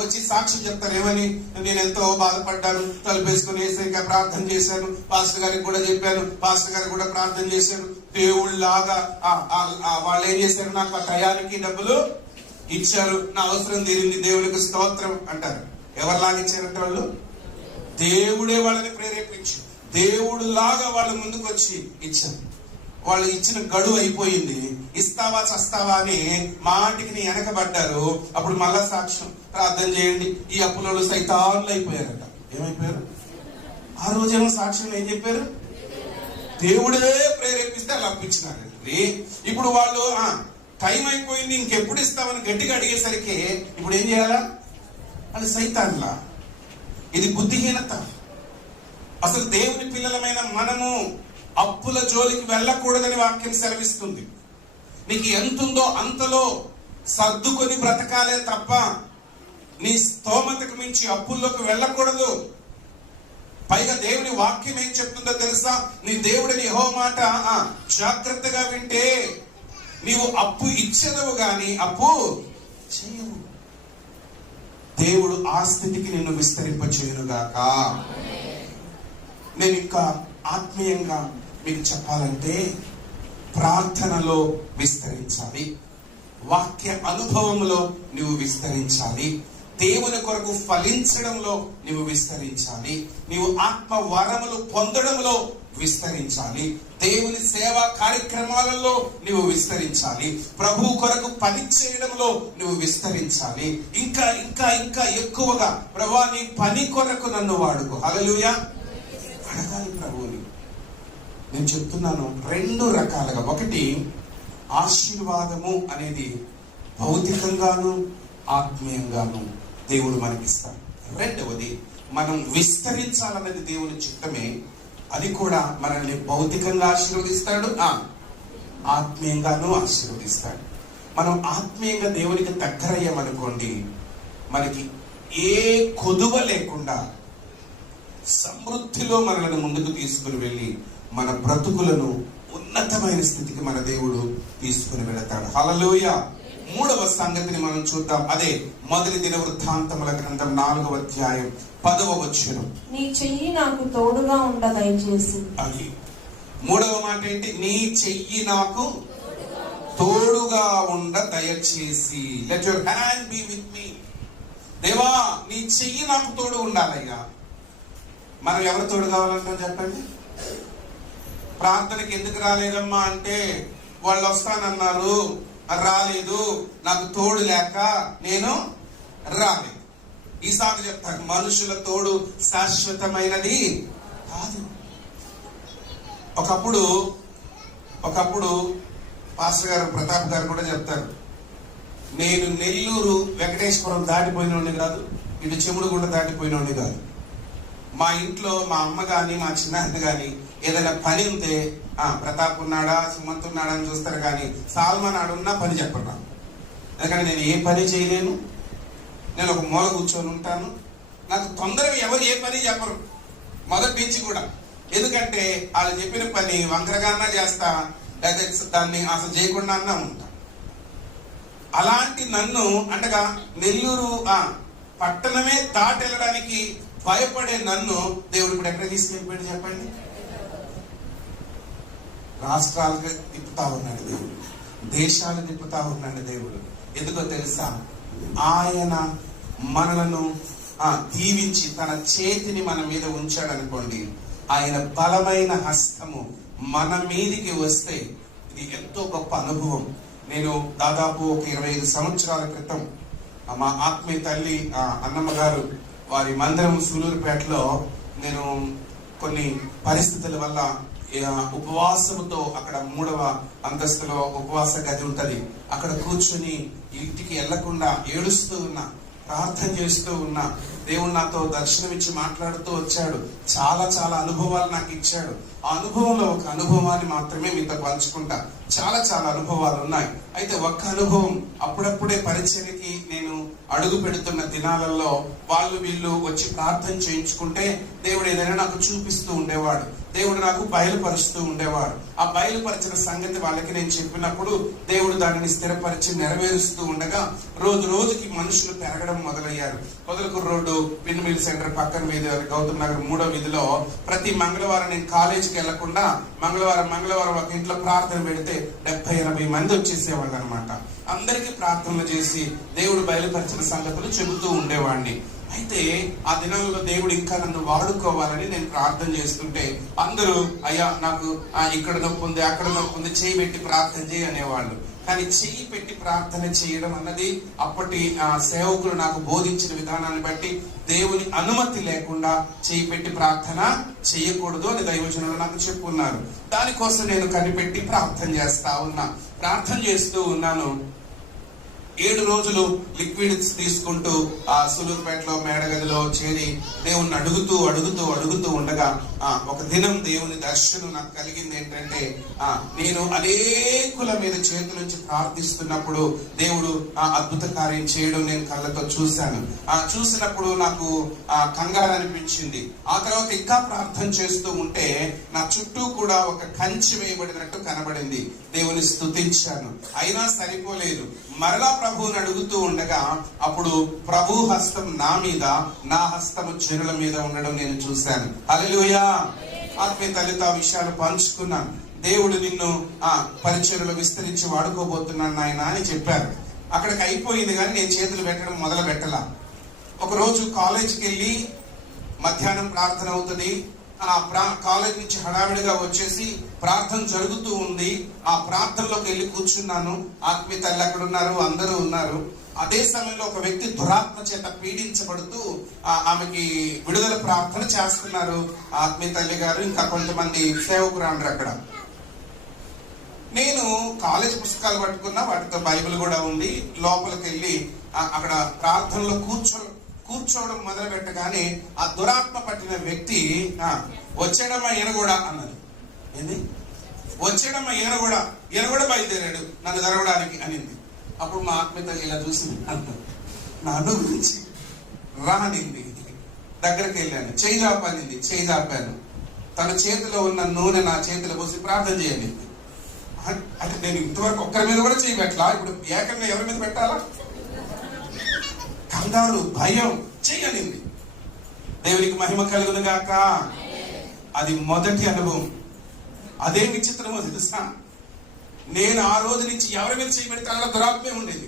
వచ్చి సాక్ష్యం చెప్తారు. ఏమని? నేను ఎంతో బాధపడ్డాను, తలుపేసుకుని వేసాక ప్రార్థన చేశాను, పాస్టర్ గారికి కూడా చెప్పాను, పాస్టర్ గారికి కూడా ప్రార్థన చేశాను. దేవుళ్ళలాగా వాళ్ళు ఏం చేశారు? నాకు ఆ టయానికి డబ్బులు ఇచ్చారు, నా అవసరం తీరింది, దేవునికి స్తోత్రం అంటారు. ఎవరిలాగా ఇచ్చారంటే వాళ్ళు? దేవుడే వాళ్ళని ప్రేరేపించి దేవుడు లాగా వాళ్ళ ముందుకు వచ్చి ఇచ్చారు. వాళ్ళు ఇచ్చిన గడువు అయిపోయింది, ఇస్తావా చస్తావా అని మాటికి వెనకబడ్డారు. అప్పుడు మళ్ళా సాక్ష్యం, ప్రార్థన చేయండి. ఈ అప్పులలో సైతాన్లు అయిపోయారట. ఏమైపోయారు? ఆ రోజేమో సాక్ష్యం ఏం చెప్పారు? దేవుడే ప్రేరేపిస్తే అలా అప్పించినారండి. ఇప్పుడు వాళ్ళు టైం అయిపోయింది, ఇంకెప్పుడు ఇస్తామని గట్టిగా అడిగేసరికి ఇప్పుడు ఏం చేయాలా? అది సైతాన్లా. ఇది బుద్ధిహీనత. అసలు దేవుని పిల్లలమైన మనము అప్పుల జోలికి వెళ్ళకూడదని వాక్యం సెలవిస్తుంది. నీకు ఎంతుందో అంతలో సర్దుకొని బ్రతకాలే తప్ప నీ స్తోమతకు మించి అప్పుల్లోకి వెళ్ళకూడదు. పైగా దేవుని వాక్యం ఏం చెప్తుందో తెలుసా? నీ దేవుడిని యెహోవా మాట జాగ్రత్తగా వింటే నీవు అప్పు ఇచ్చెదవు గాని అప్పు చేయవు. దేవుడు ఆ స్థితికి నిన్ను విస్తరింప చేయనుగాక. నేను ఇంకా ఆత్మీయంగా మీకు చెప్పాలంటే, ప్రార్థనలో విస్తరించాలి, వాక్య అనుభవంలో నువ్వు విస్తరించాలి, దేవుని కొరకు ఫలించడంలో నువ్వు విస్తరించాలి, నీవు ఆత్మ వరములు పొందడంలో విస్తరించాలి, దేవుని సేవా కార్యక్రమాలలో నువ్వు విస్తరించాలి, ప్రభు కొరకు పని చేయడంలో నువ్వు విస్తరించాలి. ఇంకా ఇంకా ఇంకా ఎక్కువగా ప్రభువా నీ పని కొరకు నన్ను వాడుకో. హల్లెలూయా. అడగాలి ప్రభువుని. నేను చెప్తున్నాను 2 రకాలుగా. ఒకటి, ఆశీర్వాదము అనేది భౌతికంగాను ఆత్మీయంగాను దేవుడు మనకిస్తాడు. రెండవది, మనం విస్తరించాలన్నది దేవుని చిత్తమే. అది కూడా మనల్ని భౌతికంగా ఆశీర్వదిస్తాడు, ఆత్మీయంగాను ఆశీర్వదిస్తాడు. మనం ఆత్మీయంగా దేవునికి దగ్గరయ్యామనుకోండి, మనకి ఏ కొదువ లేకుండా సమృద్ధిలో మనల్ని ముందుకు తీసుకుని వెళ్ళి మన బ్రతుకులను ఉన్నతమైన స్థితికి మన దేవుడు తీసుకుని వెళతాడు. హల్లెలూయా. 3వ సంగతిని మనం చూద్దాం. అదే మొదటి దినవృత్తాంతముల గ్రంథం 4వ అధ్యాయం 10వ వచనం. నీ చెయ్యి నాకు తోడుగా ఉండ దయచేసి. అది 3వ మాట ఏంటి? నీ చెయ్యి నాకు తోడుగా ఉండ దయచేసి. Let your hand be with me. దేవా, నీ చెయ్యి నాకు తోడు ఉండాలయ్యా. మనం ఎవరు తోడు కావాలంటాం చెప్పండి? ప్రార్థనకి ఎందుకు రాలేదమ్మా అంటే, వాళ్ళు వస్తానన్నారు, రాలేదు, నాకు తోడు లేక నేను రాలేదు. ఈసారి చెప్తాను, మనుషుల తోడు శాశ్వతమైనది కాదు. ఒకప్పుడు పాస్టర్ గారు, ప్రతాప్ గారు కూడా చెప్తారు, నేను నెల్లూరు వెంకటేశ్వరం దాటిపోయినోడిని కాదు, ఇటు చెముడుగుండ దాటిపోయినోడిని కాదు. మా ఇంట్లో మా అమ్మ గాని మా చిన్నాన్న గాని ఏదైనా పని ఉంటే ప్రతాప్ ఉన్నాడా సుమంత్ ఉన్నాడా అని చూస్తారు, కానీ సాల్మాన్ ఆడున్నా పని చెప్పరు. ఎందుకంటే నేను ఏ పని చేయలేను, నేను ఒక మూల కూర్చొని ఉంటాను. నాకు తొందరగా ఎవరు ఏ పని చెప్పరు మొదటి నుంచి కూడా. ఎందుకంటే వాళ్ళు చెప్పిన పని వంకరగానా చేస్తా, లేదా దాన్ని అసలు చేయకుండా అన్నా ఉంటా. అలాంటి నన్ను అంటగా నెల్లూరు పట్టణమే దాటి వెళ్ళడానికి భయపడే నన్ను దేవుడు ఇప్పుడు ఎక్కడ తీసుకెళ్ళిపోయాడు చెప్పండి? రాష్ట్రాలకు తిప్పుతా ఉన్నాడు దేవుడు, దేశాలు తిప్పుతా ఉన్నాడు దేవుడు. ఎందుకో తెలుసా? ఆయన మనలను దీవించి తన చేతిని మన మీద ఉంచాడు అనుకోండి, ఆయన బలమైన హస్తము మన మీదికి వస్తే ఇది ఎంతో గొప్ప అనుభవం. నేను దాదాపు ఒక 25 సంవత్సరాల క్రితం మా ఆత్మీయ తల్లి అన్నమ్మ గారు వారి మందిరం సూలూరుపేటలో నేను కొన్ని పరిస్థితుల వల్ల ఉపవాసముతో, అక్కడ 3వ అంతస్తులో ఉపవాస గది ఉంటది, అక్కడ కూర్చుని ఇంటికి వెళ్లకుండా ఏడుస్తూ ఉన్నా, ప్రార్థన చేస్తూ ఉన్నా. దేవుడు నాతో దర్శనమిచ్చి మాట్లాడుతూ వచ్చాడు. చాలా చాలా అనుభవాలు నాకు ఇచ్చాడు. ఆ అనుభవంలో ఒక అనుభవాన్ని మాత్రమే మీతో పంచుకుంటా. చాలా చాలా అనుభవాలు ఉన్నాయి. అయితే ఒక్క అనుభవం, అప్పుడప్పుడే పరిచర్యకి నేను అడుగు పెడుతున్న దినాలలో వాళ్ళు వీళ్ళు వచ్చి ప్రార్థన చేయించుకుంటే దేవుడు ఏదైనా నాకు చూపిస్తూ ఉండేవాడు, దేవుడు నాకు బయలుపరుస్తూ ఉండేవాడు. ఆ బయలుపరిచిన సంగతి వాళ్ళకి నేను చెప్పినప్పుడు దేవుడు దానిని స్థిరపరిచి నెరవేరుస్తూ ఉండగా రోజు రోజుకి మనుషులు పెరగడం మొదలయ్యారు. Podalakuru road pin mill centre పక్కన వీధి గౌతమ్ నగర్ 3వ వీధిలో ప్రతి మంగళవారం నేను కాలేజీకి వెళ్లకుండా మంగళవారం ఒక ఇంట్లో ప్రార్థన పెడితే 70-80 మంది వచ్చేసేవాళ్ళు అనమాట. అందరికీ ప్రార్థనలు చేసి దేవుడు బయలుపరిచిన సంగతులు చెబుతూ ఉండేవాడిని. అయితే ఆ దినాల్లో దేవుడు ఇంకా నన్ను వాడుకోవాలని నేను ప్రార్థన చేస్తుంటే అందరూ అయ్యా నాకు ఇక్కడ నొప్పి ఉంది, అక్కడ నొప్పి ఉంది, చేయి పెట్టి ప్రార్థన చేయి అనేవాళ్ళు. కానీ చెయ్యి పెట్టి ప్రార్థన చేయడం అన్నది అప్పటి సేవకులు నాకు బోధించిన విధానాన్ని బట్టి దేవుని అనుమతి లేకుండా చెయ్యి పెట్టి ప్రార్థన చేయకూడదు అని దైవజనులు నాకు చెప్పున్నారు. దానికోసం నేను కనిపెట్టి ప్రార్థన చేస్తూ ఉన్నాను. 7 రోజులు లిక్విడ్స్ తీసుకుంటూ ఆ సూలూరుపేటలో మేడగదిలో చేరి దేవుణ్ణి అడుగుతూ ఉండగా ఒక దినం దేవుని దర్శనం నాకు కలిగింది. ఏంటంటే నేను అనేకుల మీద చేతులుంచి ప్రార్థిస్తున్నప్పుడు దేవుడు అద్భుత కార్యం చేయడం నేను కళ్ళతో చూశాను. చూసినప్పుడు నాకు కంగారు అనిపించింది. ఆ తర్వాత ఇంకా ప్రార్థన చేస్తూ ఉంటే నా చుట్టూ కూడా ఒక కంచె వేయబడినట్టు కనబడింది. దేవుని స్తుతించాను, అయినా సరిపోలేదు. మరలా ప్రభువుని అడుగుతూ ఉండగా అప్పుడు ప్రభు హస్తం నా మీద, నా హస్తము జనుల మీద ఉండడం నేను చూశాను. హల్లెలూయా. ఆత్మీయ తల్లితో ఆ విషయాలు పంచుకున్నాను. దేవుడు నిన్ను పరిచర్యలో విస్తరించి వాడుకోబోతున్నాను నాయన అని చెప్పారు. అక్కడికి అయిపోయింది, కానీ నేను చేతులు పెట్టడం మొదలు పెట్టలా. ఒక రోజు కాలేజీకి వెళ్ళి మధ్యాహ్నం ప్రార్థన అవుతుంది. కాలేజ్ నుంచి హడావిడిగా వచ్చేసి ప్రార్థన జరుగుతూ ఉంది. ఆ ప్రార్థనలోకి వెళ్ళి కూర్చున్నాను. ఆత్మీయ తల్లి అక్కడ ఉన్నారు, అందరూ ఉన్నారు. అదే సమయంలో ఒక వ్యక్తి దురాత్మ చేత పీడించబడుతూ ఆమెకి విడుదల ప్రార్థన చేస్తున్నారు ఆత్మీయ తల్లి గారు, ఇంకా కొంతమంది సేవకురాండ్రు అక్కడ. నేను కాలేజ్ పుస్తకాలు పట్టుకున్నా, వాటితో బైబిల్ కూడా ఉంది. లోపలికి వెళ్ళి అక్కడ ప్రార్థనలో కూర్చోవడం మొదలు పెట్టగానే ఆ దురాత్మ పట్టిన వ్యక్తి వచ్చేయడమ్మా ఈయన కూడా అన్నది. ఏంది వచ్చేయడమ్మా ఈయన కూడా బయలుదేరాడు నన్ను జరగడానికి అనింది. అప్పుడు మా ఆత్మీయత ఇలా చూసింది, నన్ను గురించి రానింది. దగ్గరికి వెళ్ళాను, చేయి జాపానింది, చేయి జాపాను. తన చేతిలో ఉన్న నూనె నా చేతిలో పోసి ప్రార్థన చేయనింది. అంటే నేను ఇంతవరకు ఒక్కరి మీద కూడా చేయి పెట్టలా, ఇప్పుడు ఏకంగా ఎవరి మీద పెట్టాలా? కంగారు, భయం, చేయనింది. దేవునికి మహిమ కలుగును గాక. అది మొదటి అనుభవం. అదే విచిత్రమో తెలుసా, నేను ఆ రోజు నుంచి ఎవరి మీద చేయి పెడితే అలా దురాత్మే ఉండేది.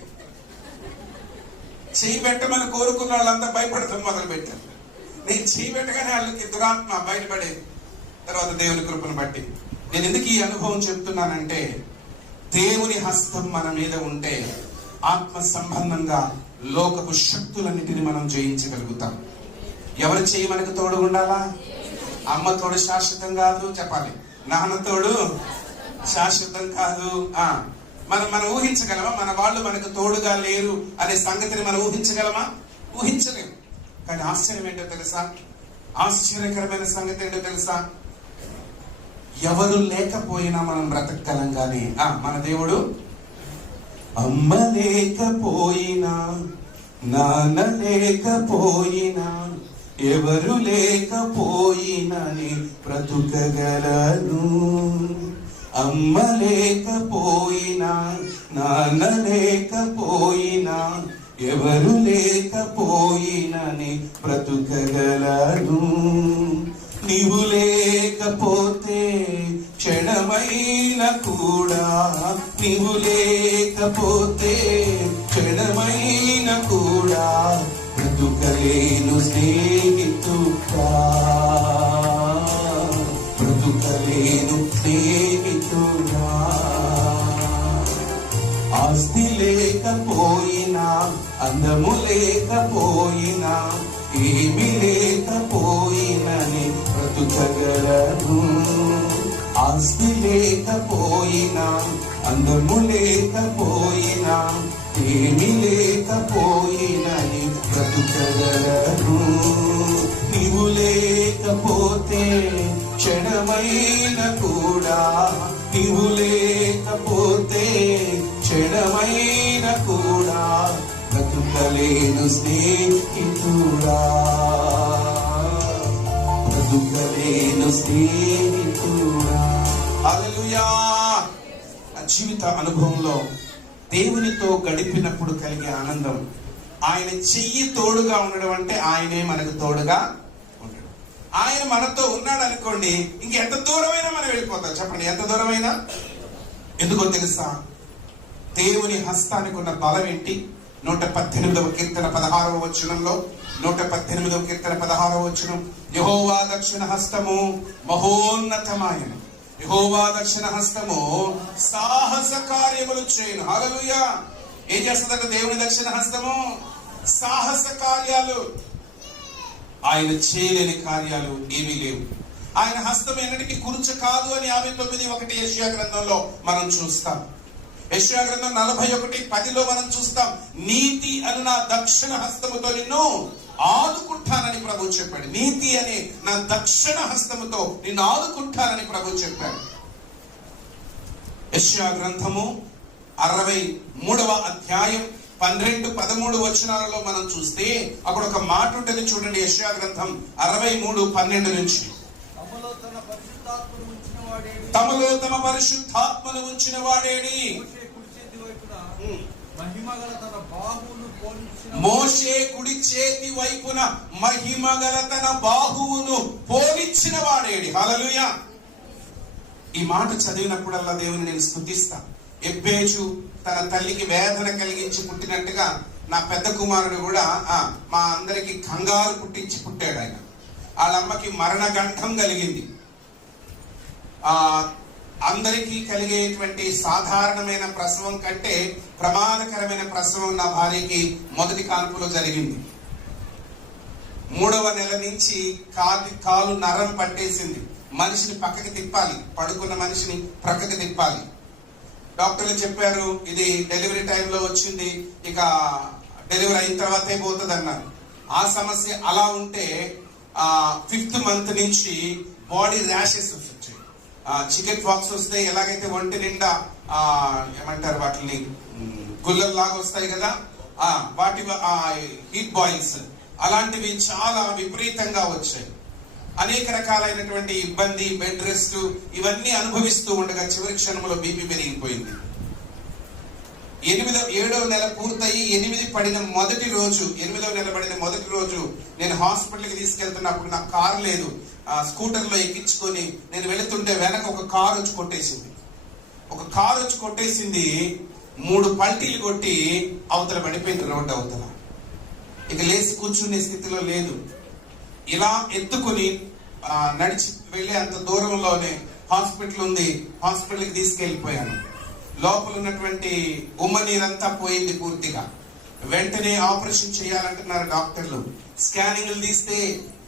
చేయి పెట్టమని కోరుకున్న వాళ్ళంతా భయపడతాం మొదలు పెట్టారు. నేను చేయి పెట్టగానే వాళ్ళకి దురాత్మ బయటపడేది. తర్వాత దేవుని కృపను బట్టి నేను ఎందుకు ఈ అనుభవం చెప్తున్నానంటే, దేవుని హస్తం మన మీద ఉంటే ఆత్మ సంబంధంగా లోకపు శక్తులన్నిటిని మనం జయించగలుగుతాం. ఎవరు చేయి మనకు తోడు ఉండాలా? అమ్మ తోడు శాశ్వతం కాదు, చెప్పాలి. నాన్న తోడు శాశ్వతం కాదు. మనం ఊహించగలమా మన వాళ్ళు మనకు తోడుగా లేరు అనే సంగతిని మనం ఊహించగలమా? ఊహించలేము. కానీ ఆశ్చర్యం ఏంటో తెలుసా? ఆశ్చర్యకరమైన సంగతి ఏంటో తెలుసా? ఎవరు లేకపోయినా మనం బ్రతకగలం. కానీ మన దేవుడు అమ్మ లేకపోయినా, నాన్న లేకపోయినా, ఎవరు లేకపోయినా నీ బ్రతుకగలను. అమ్మ లేకపోయినా, నాన్న లేకపోయినా, ఎవరు లేకపోయినా నీ బ్రతుకగలను. నీవు లేకపోతే క్షణమైన కూడా, నీవు లేకపోతే క్షణమైన కూడా బ్రతుకలేను స్నేహితుడా, బ్రతుకలేను స్నేహితుడా. ఆస్తి లేకపోయినా, అందము లేకపోయినా, ఏమి లేకపోయినా బ్రతుకగలను. ఆస్తి లేకపోయినా, అందము లేకపోయినా, ఏమి లేకపోయినా బ్రతుకగలను. నీవు లేకపోతే క్షణమైన కూడా, నీవు లేకపోతే క్షణమైన కూడా బ్రతుకలేను స్నేహితుడా, బ్రతుకలేను స్నేహితుడా. హల్లెలూయా. నా జీవిత అనుభవంలో దేవునితో గడిపినప్పుడు కలిగే ఆనందం, ఆయన చెయ్యి తోడుగా ఉండడం అంటే ఆయనే మనకు తోడుగా ఉండడం. ఆయన మనతో ఉన్నాడు అనుకోండి, ఇంకెంత దూరమైనా మనం వెళ్ళిపోతాం. చెప్పండి, ఎంత దూరమైనా. ఎందుకో తెలుసా? దేవుని హస్తానికి ఉన్న బలం ఏంటి? 118వ కీర్తన 16వ వచనంలో, 118వ కీర్తన 16వ వచనం, యెహోవా దక్షిణ హస్తము మహోన్నతమాయను, యెహోవా దక్షిణ హస్తము సాహస కార్యములు చేయను. హల్లెలూయా. ఏం చేస్తుందట దేవుని దక్షిణ హస్తము? సాహస కార్యాలు. ఆయన చేయలేని కార్యాలు ఏమీ లేవు. ఆయన హస్తం ఎన్నటికీ కురుచ కాదు అని 59:1 యెషయా గ్రంథంలో మనం చూస్తాం. యెషయా గ్రంథం 41:10లో మనం చూస్తాం, నీతి అను నా దక్షిణ హస్తముతో నిన్ను ఆదుకుంటానని ప్రభు చెప్పాడు. నీతి అనే నా దక్షిణ హస్తముతో నిన్ను ఆదుకుంటానని ప్రభు చెప్పాడు. యెషయా గ్రంథము 63వ అధ్యాయం 12-13 వచనాలలో మనం చూస్తే అక్కడ ఒక మాట ఉంటుంది చూడండి. యెషయా గ్రంథం 63:12 నుంచి, తమలో తమ పరిశుద్ధాత్మను ఉంచిన వాడేడి, మోషే కుడి చేతి వైపున మహిమగల తన బాహువును పోలిచ్చిన వాడేడి. హల్లెలూయా. ఈ మాట చదివినప్పుడల్లా దేవుని నేను స్తుతిస్తా. ఎబ్బేజు తన తల్లికి వేదన కలిగించి పుట్టినట్టుగా నా పెద్ద కుమారుడు కూడా మా అందరికి కంగారు పుట్టించి పుట్టాడు. ఆయన వాళ్ళమ్మకి మరణ గంఠం కలిగింది. అందరికీ కలిగేటువంటి సాధారణమైన ప్రసవం కంటే ప్రమాదకరమైన ప్రసవం నా భార్యకి మొదటి కాన్పులో జరిగింది. 3వ నెల నుంచి కాలు నరం పట్టేసింది. మనిషిని పక్కకి తిప్పాలి, పడుకున్న మనిషిని ప్రక్కకి తిప్పాలి. డాక్టర్లు చెప్పారు ఇది డెలివరీ టైంలో వచ్చింది, ఇక డెలివరీ అయిన తర్వాతే పోతుంది అన్నారు. ఆ సమస్య అలా ఉంటే 5th మంత్ నుంచి బాడీ ర్యాషెస్ వచ్చాయి. చికెన్ పాక్స్ వస్తే ఎలాగైతే ఒంటి నిండా ఏమంటారు వాటిని గుల్లల్లాగా వస్తాయి కదా, వాటి హీట్ బాయిల్స్ అలాంటివి చాలా విపరీతంగా వచ్చాయి. అనేక రకాలైనటువంటి ఇబ్బంది, బెడ్ రెస్ట్ ఇవన్నీ అనుభవిస్తూ ఉండగా చివరి క్షణంలో బీపీ పెరిగిపోయింది. 7వ నెల పూర్తయి 8వ నెల పడిన మొదటి రోజు నేను హాస్పిటల్కి తీసుకెళ్తున్నప్పుడు నాకు కారు లేదు. స్కూటర్లో ఎక్కించుకొని నేను వెళుతుంటే వెనక ఒక కారు వచ్చి కొట్టేసింది. 3 పల్టీలు కొట్టి అవతల పడిపోయింది రోడ్డు అవతల. ఇక లేచి కూర్చునే స్థితిలో లేదు. ఇలా ఎత్తుకుని నడిచి వెళ్ళే అంత దూరంలోనే హాస్పిటల్ ఉంది, హాస్పిటల్కి తీసుకెళ్లిపోయాను. లోపల ఉన్నటువంటి ఉమ్మ నీరంతా పోయింది పూర్తిగా. వెంటనే ఆపరేషన్ చేయాలంటున్నారు డాక్టర్లు. స్కానింగ్లు తీస్తే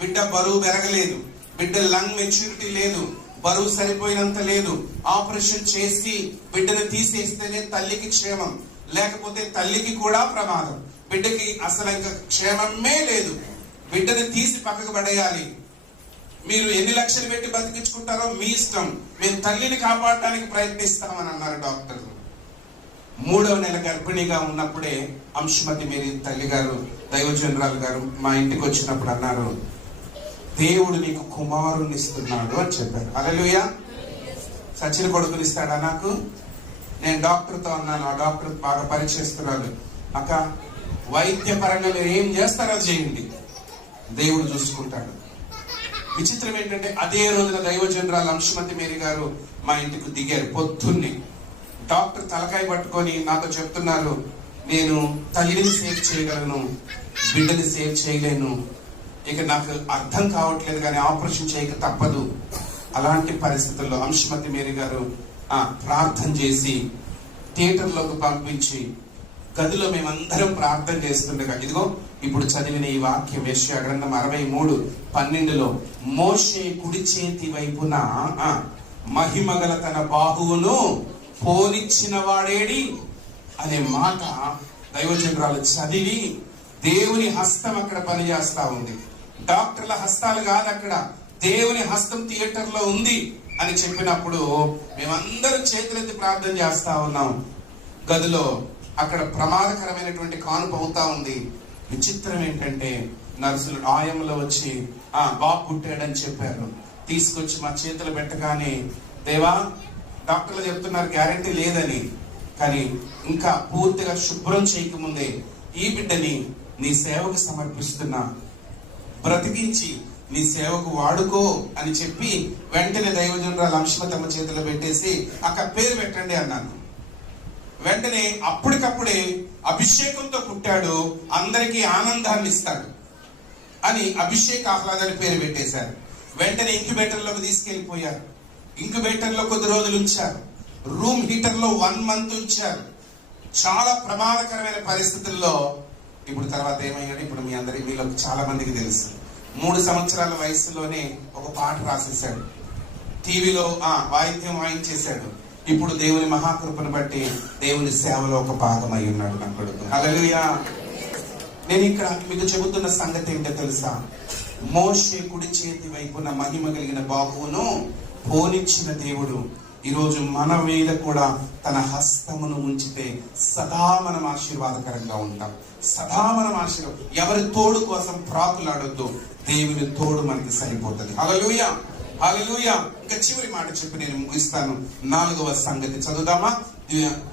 బిడ్డ బరువు పెరగలేదు, బిడ్డ లంగ్ మెచ్యూరిటీ లేదు, బరువు సరిపోయినంత లేదు. ఆపరేషన్ చేసి బిడ్డను తీసేస్తేనే తల్లికి క్షేమం, లేకపోతే తల్లికి కూడా ప్రమాదం. బిడ్డకి అసలు ఇంకా క్షేమమే లేదు. బిడ్డను తీసి పక్కకు పడేయాలి. మీరు ఎన్ని లక్షలు పెట్టి బతికించుకుంటారో మీ ఇష్టం, మేము తల్లిని కాపాడడానికి ప్రయత్నిస్తామని అన్నారు డాక్టర్లు. 3వ నెల గర్భిణిగా ఉన్నప్పుడే అంశుమతి మేరీ తల్లి గారు, దైవజనరాలు గారు మా ఇంటికి వచ్చినప్పుడు అన్నారు, దేవుడు నీకు కుమారుని ఇస్తున్నాడు అని చెప్పారు. హల్లెలూయా. సచిన కొడుకునిస్తాడా నాకు? నేను డాక్టర్తో అన్నాను, ఆ డాక్టర్ బాగా పరిచయిస్తున్నారు. అక్క, వైద్యపరంగా మీరు ఏం చేస్తారో చేయండి, దేవుడు చూసుకుంటాడు. విచిత్రం ఏంటంటే అదే రోజున దైవజనరాలు అంశుమతి మేరీ గారు మా ఇంటికి దిగారు. పొద్దున్నే డాక్టర్ తలకాయ పట్టుకొని నాతో చెప్తున్నారు, నేను తల్లిని సేవ్ చేయగలను, బిడ్డని సేవ్ చేయలేను, ఇక నాకు అర్థం కావట్లేదు కానీ ఆపరేషన్ చేయక తప్పదు. అలాంటి పరిస్థితుల్లో అంశుమతి మేరీ గారు ప్రార్థన చేసి థియేటర్లోకి పంపించి గదిలో మేమందరం ప్రార్థన చేస్తుండగా ఇదిగో ఇప్పుడు చదివిన ఈ వాక్యం యెషయా గ్రంథం 63:12 మోషే కుడి చేతి వైపున మహిమగల తన బాహువును పోనిచ్చిన వాడేడి అనే మాట దైవజనరాలు చదివి దేవుని హస్తం అక్కడ పనిచేస్తా ఉంది. డాక్టర్ల హస్తాలు కాదు, అక్కడ దేవుని హస్తం థియేటర్లో ఉంది అని చెప్పినప్పుడు మేమందరం చేతులెత్తి ప్రార్థన చేస్తా ఉన్నాం. గదిలో అక్కడ ప్రమాదకరమైనటువంటి కానుపు అవుతా ఉంది. విచిత్రం ఏంటంటే నర్సులు ఆయంలో వచ్చి బాబు పుట్టాడని చెప్పారు. తీసుకొచ్చి మా చేతులు పెట్టగానే, దేవా డాక్టర్లు చెప్తున్నారు గ్యారంటీ లేదని, కానీ ఇంకా పూర్తిగా శుభ్రం చేయకముందే ఈ బిడ్డని నీ సేవకు సమర్పిస్తున్నా, బ్రతికించి నీ సేవకు వాడుకో అని చెప్పి వెంటనే దైవజనరాలు అంశుమతమ్మ చేతిలో పెట్టేసి అక్కడ పేరు పెట్టండి అన్నాను. వెంటనే అప్పటికప్పుడే అభిషేకంతో పుట్టాడు, అందరికీ ఆనందాన్ని ఇస్తాడు అని అభిషేక్ ఆహ్లాద్ అని పేరు పెట్టేశారు. వెంటనే ఇంక్యుబేటర్ లోకి తీసుకెళ్లిపోయారు. ఇంక్యుబేటర్ లో కొద్ది రోజులు ఉంచారు. రూమ్ హీటర్ లో 1 month ఉంచారు. చాలా ప్రమాదకరమైన పరిస్థితుల్లో ఇప్పుడు తర్వాత ఏమయ్యాడు, ఇప్పుడు మీ అందరికి మీలో చాలా మందికి తెలుసు. 3 సంవత్సరాల వయసులోనే ఒక పాట రాసేశాడు, టీవీలో వాయిద్యం వాయించేశాడు. ఇప్పుడు దేవుని మహాకృపను బట్టి దేవుని సేవలో ఒక భాగం అయి ఉన్నాడు నా కొడుకు. హల్లెలూయా. నేను ఇక్కడ మీకు చెబుతున్న సంగతి ఏంటో తెలుసా? మోషే కుడి చేతి వైపున మహిమ కలిగిన బాహువును పోనిచ్చిన దేవుడు ఈరోజు మన మీద కూడా తన హస్తమును ఉంచితే సదా మనం ఆశీర్వాదకరంగా ఉంటాం. సదా మనం ఎవరి తోడు కోసం ప్రాకులాడొద్దు, దేవుని తోడు మనకి సరిపోతుంది. హల్లెలూయా, హల్లెలూయా. ఇంకా చివరి మాట చెప్పి నేను ముగిస్తాను. 4వ సంగతి చదువుదామా?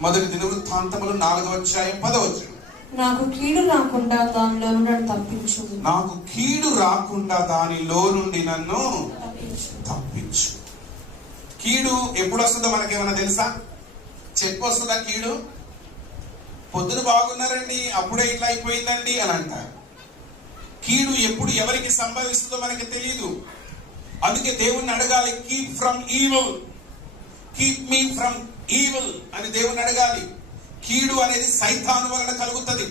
1 దినవృత్తాంతములు 4వ అధ్యాయం 10వ వచనం. నాకు కీడు రాకుండా దానిలో నుండి తప్పించు. నాకు కీడు రాకుండా దానిలో నుండి నన్ను తప్పించు. కీడు ఎప్పుడు వస్తుందో మనకేమన్నా తెలుసా? చెప్పు వస్తుందా కీడు? పొద్దున బాగున్నారండి, అప్పుడే ఇట్లా అయిపోయిందండి అని అంటారు. కీడు ఎప్పుడు ఎవరికి సంభవిస్తుందో మనకి తెలియదు. అందుకే దేవుణ్ణి అడగాలి, keep from evil, keep me from evil అని దేవుని అడగాలి. కీడు అనేది సైతాను వలన కలుగుతుంది.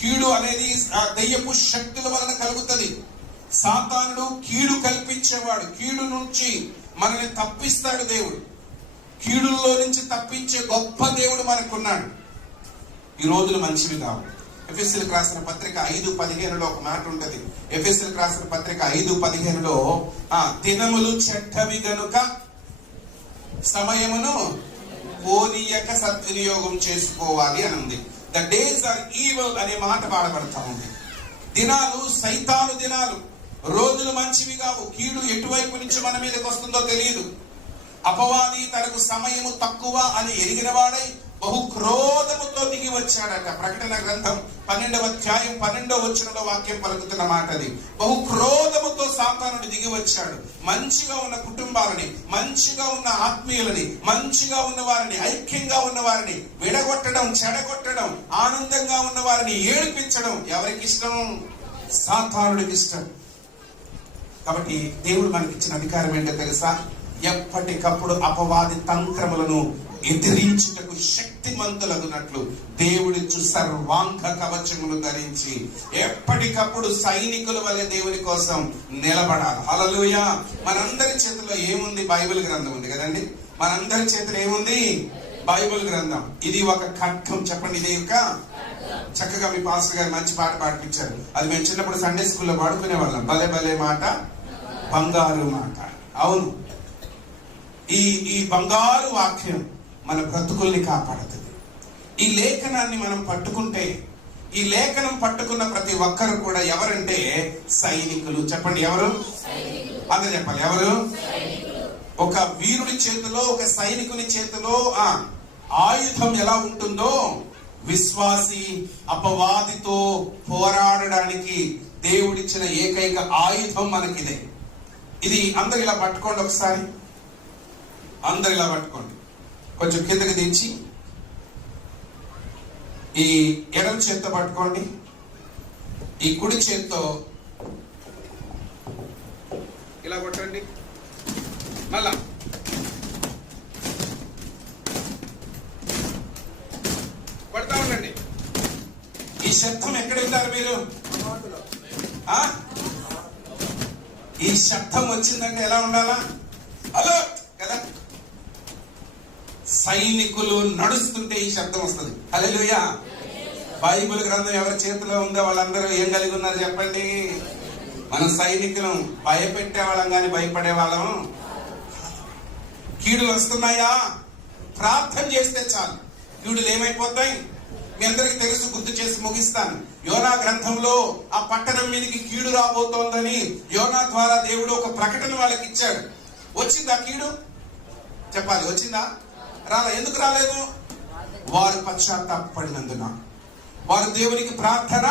కీడు అనేది దయ్యపు శక్తుల వలన కలుగుతుంది. సాతానుడు కీడు కల్పించేవాడు. కీడు నుంచి మనల్ని తప్పిస్తాడు దేవుడు. కీడుల్లో నుంచి తప్పించే గొప్ప దేవుడు మనకున్నాడు. ఈ రోజులు మంచివి కావు. ఎఫెసీయులకు రాసిన పత్రిక 5:15 ఒక మాట ఉంటది. ఎఫెసీయులకు రాసిన పత్రిక 5:15 దినములు చెడ్డవి గనుక సమయమును పోనీయక సద్వినియోగం చేసుకోవాలి అని ఉంది. ద డేస్ ఆర్ ఈవిల్ అనే మాట వాడబడతా ఉంది. దినాలు సైతాను దినాలు. రోజులు మంచివి కావు. కీడు ఎటువైపు నుంచి మన మీదకి వస్తుందో తెలియదు. అపవాది తనకు సమయము తక్కువ అని ఎరిగిన వాడై బహు క్రోధముతో దిగి వచ్చాడట. ప్రకటన గ్రంథం 12వ అధ్యాయం 12వ వచనంలో వాక్యం పలుకుతున్న మాట అది. బహు క్రోధముతో సాతానుడు దిగి వచ్చాడు. మంచిగా ఉన్న కుటుంబాలని, మంచిగా ఉన్న ఆత్మీయులని, మంచిగా ఉన్న వారిని, ఐక్యంగా ఉన్న వారిని విడగొట్టడం, చెడగొట్టడం, ఆనందంగా ఉన్న వారిని ఏడిపించడం ఎవరికి ఇష్టం? సాతానుడికి ఇష్టం. కాబట్టి దేవుడు మనకిచ్చిన అధికారం ఏంటో తెలుసా? ఎప్పటికప్పుడు అపవాది తంత్రములను ఎదిరించుటకు శక్తిమంతులగునట్లు దేవుడిచ్చు సర్వాంగ కవచములు ధరించి ఎప్పటికప్పుడు సైనికుల వలె దేవుని కోసం నిలబడాలి. హల్లెలూయా. మనందరి చేతిలో ఏముంది? బైబిల్ గ్రంథం ఉంది కదండి. మనందరి చేతిలో ఏముంది? బైబిల్ గ్రంథం. ఇది ఒక ఖడ్గం. చెప్పండి, ఇది ఒక చక్కగా మీ పాస్టర్ గారు మంచి పాట పాడిపించారు. అది మేము చిన్నప్పుడు సండే స్కూల్లో పాడుకునే వాళ్ళం. భలే భలే మాట బంగారు మాట. అవును, ఈ బంగారు వాక్యం మన బ్రతుకుల్ని కాపాడుతుంది. ఈ లేఖనాన్ని మనం పట్టుకుంటే, ఈ లేఖనం పట్టుకున్న ప్రతి ఒక్కరు కూడా ఎవరంటే సైనికులు. చెప్పండి, ఎవరు? అందరూ చెప్పాలి, ఎవరు? ఒక వీరుడి చేతిలో, ఒక సైనికుని చేతిలో ఆయుధం ఎలా ఉంటుందో, విశ్వాసి అపవాదితో పోరాడడానికి దేవుడిచ్చిన ఏకైక ఆయుధం మనకిదే. ఇది అందరు ఇలా పట్టుకోండి ఒకసారి. అందరు ఇలా పట్టుకోండి. కొంచెం కిందకి దించి ఈ ఎడమ చేత్తో పట్టుకోండి. ఈ కుడి చేత్తో ఇలా కొట్టండి. మళ్ళా పడతా ఉండండి. ఈ శబ్దం ఎక్కడ వింటారు మీరు? ఈ శబ్దం వచ్చిందంటే ఎలా ఉండాలా? హలో కదా. సైనికులు నడుస్తుంటే ఈ శబ్దం వస్తుంది. హల్లెలూయా. బైబిల్ గ్రంథం ఎవరి చేతిలో ఉందో వాళ్ళందరూ ఏం కలిగి ఉన్నారు చెప్పండి? మనం సైనికులం. భయపెట్టే వాళ్ళం కానీ భయపడే వాళ్ళం. కీడులు వస్తున్నాయా? ప్రార్థన చేస్తే చాలు, కీడులు ఏమైపోతాయి? మీ అందరికి తెలుసు, గుర్తు చేసి ముగిస్తాను. యోనా గ్రంథంలో ఆ పట్టణం మీదకి కీడు రాబోతోందని యోనా ద్వారా దేవుడు ఒక ప్రకటన వాళ్ళకి ఇచ్చాడు. వచ్చిందా కీడు? చెప్పాలి, వచ్చిందా? రాలే. ఎందుకు రాలేదు? వారు పశ్చాత్తాపడినందున, వారు దేవునికి ప్రార్థన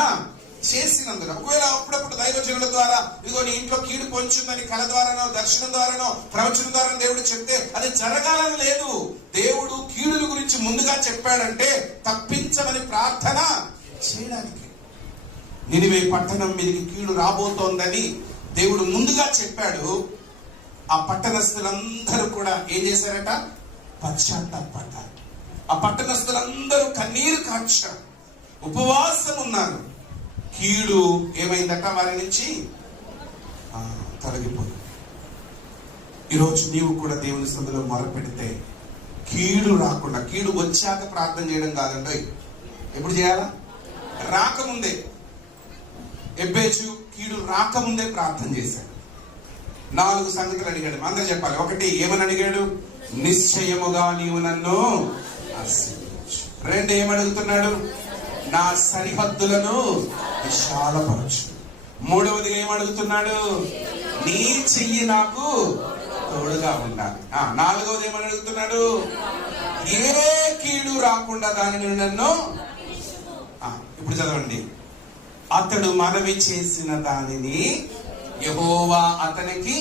చేసినందున. ఒకవేళ అప్పుడప్పుడు దైవజనుల ద్వారా ఇదిగో నీ ఇంట్లో కీడు పొంచుందని కళ ద్వారానో, దర్శనం ద్వారానో, ప్రవచనం ద్వారా దేవుడు చెప్తే అది జరగాలని లేదు. దేవుడు కీడుల గురించి ముందుగా చెప్పాడంటే తప్పించమని ప్రార్థన చేయడానికి. నినివే పట్టణం మీదకి కీడు రాబోతోందని దేవుడు ముందుగా చెప్పాడు. ఆ పట్టణస్థులందరూ కూడా ఏం చేశారట? పశ్చాత్తాపడ్డారు. ఆ పట్టణస్థులందరూ కన్నీరు కార్చారు, ఉపవాసం ఉన్నారు. కీడు ఏమైందట? వారి నుంచి తొలగిపోయింది. ఈరోజు నీవు కూడా దేవుని సన్నిధిలో మొరపెడితే కీడు రాకుండా, కీడు వచ్చాక ప్రార్థన చేయడం కాదండి. ఎప్పుడు చేయాలా? రాకముందే. ఎబ్బేజు కీడు రాకముందే ప్రార్థన చేశాడు. 4 సంగతులు అడిగాడు. అందరూ చెప్పాలి. 1, ఏమని అడిగాడు? నిశ్చయముగా నీవు నన్ను ఆశీర్వదించు. 2, ఏమడుగుతున్నాడు? నా సరిహద్దులను విశాలపరచు. 3వది ఏమడుగుతున్నాడు? నీ చెయ్యి నాకు తోడుగా ఉండాలి. 4వది ఏమని అడుగుతున్నాడు? ఏ కీడు రాకుండా దానిని నన్ను. ఇప్పుడు చదవండి. అతడు మనవి చేసిన దానిని యెహోవా అతనికి,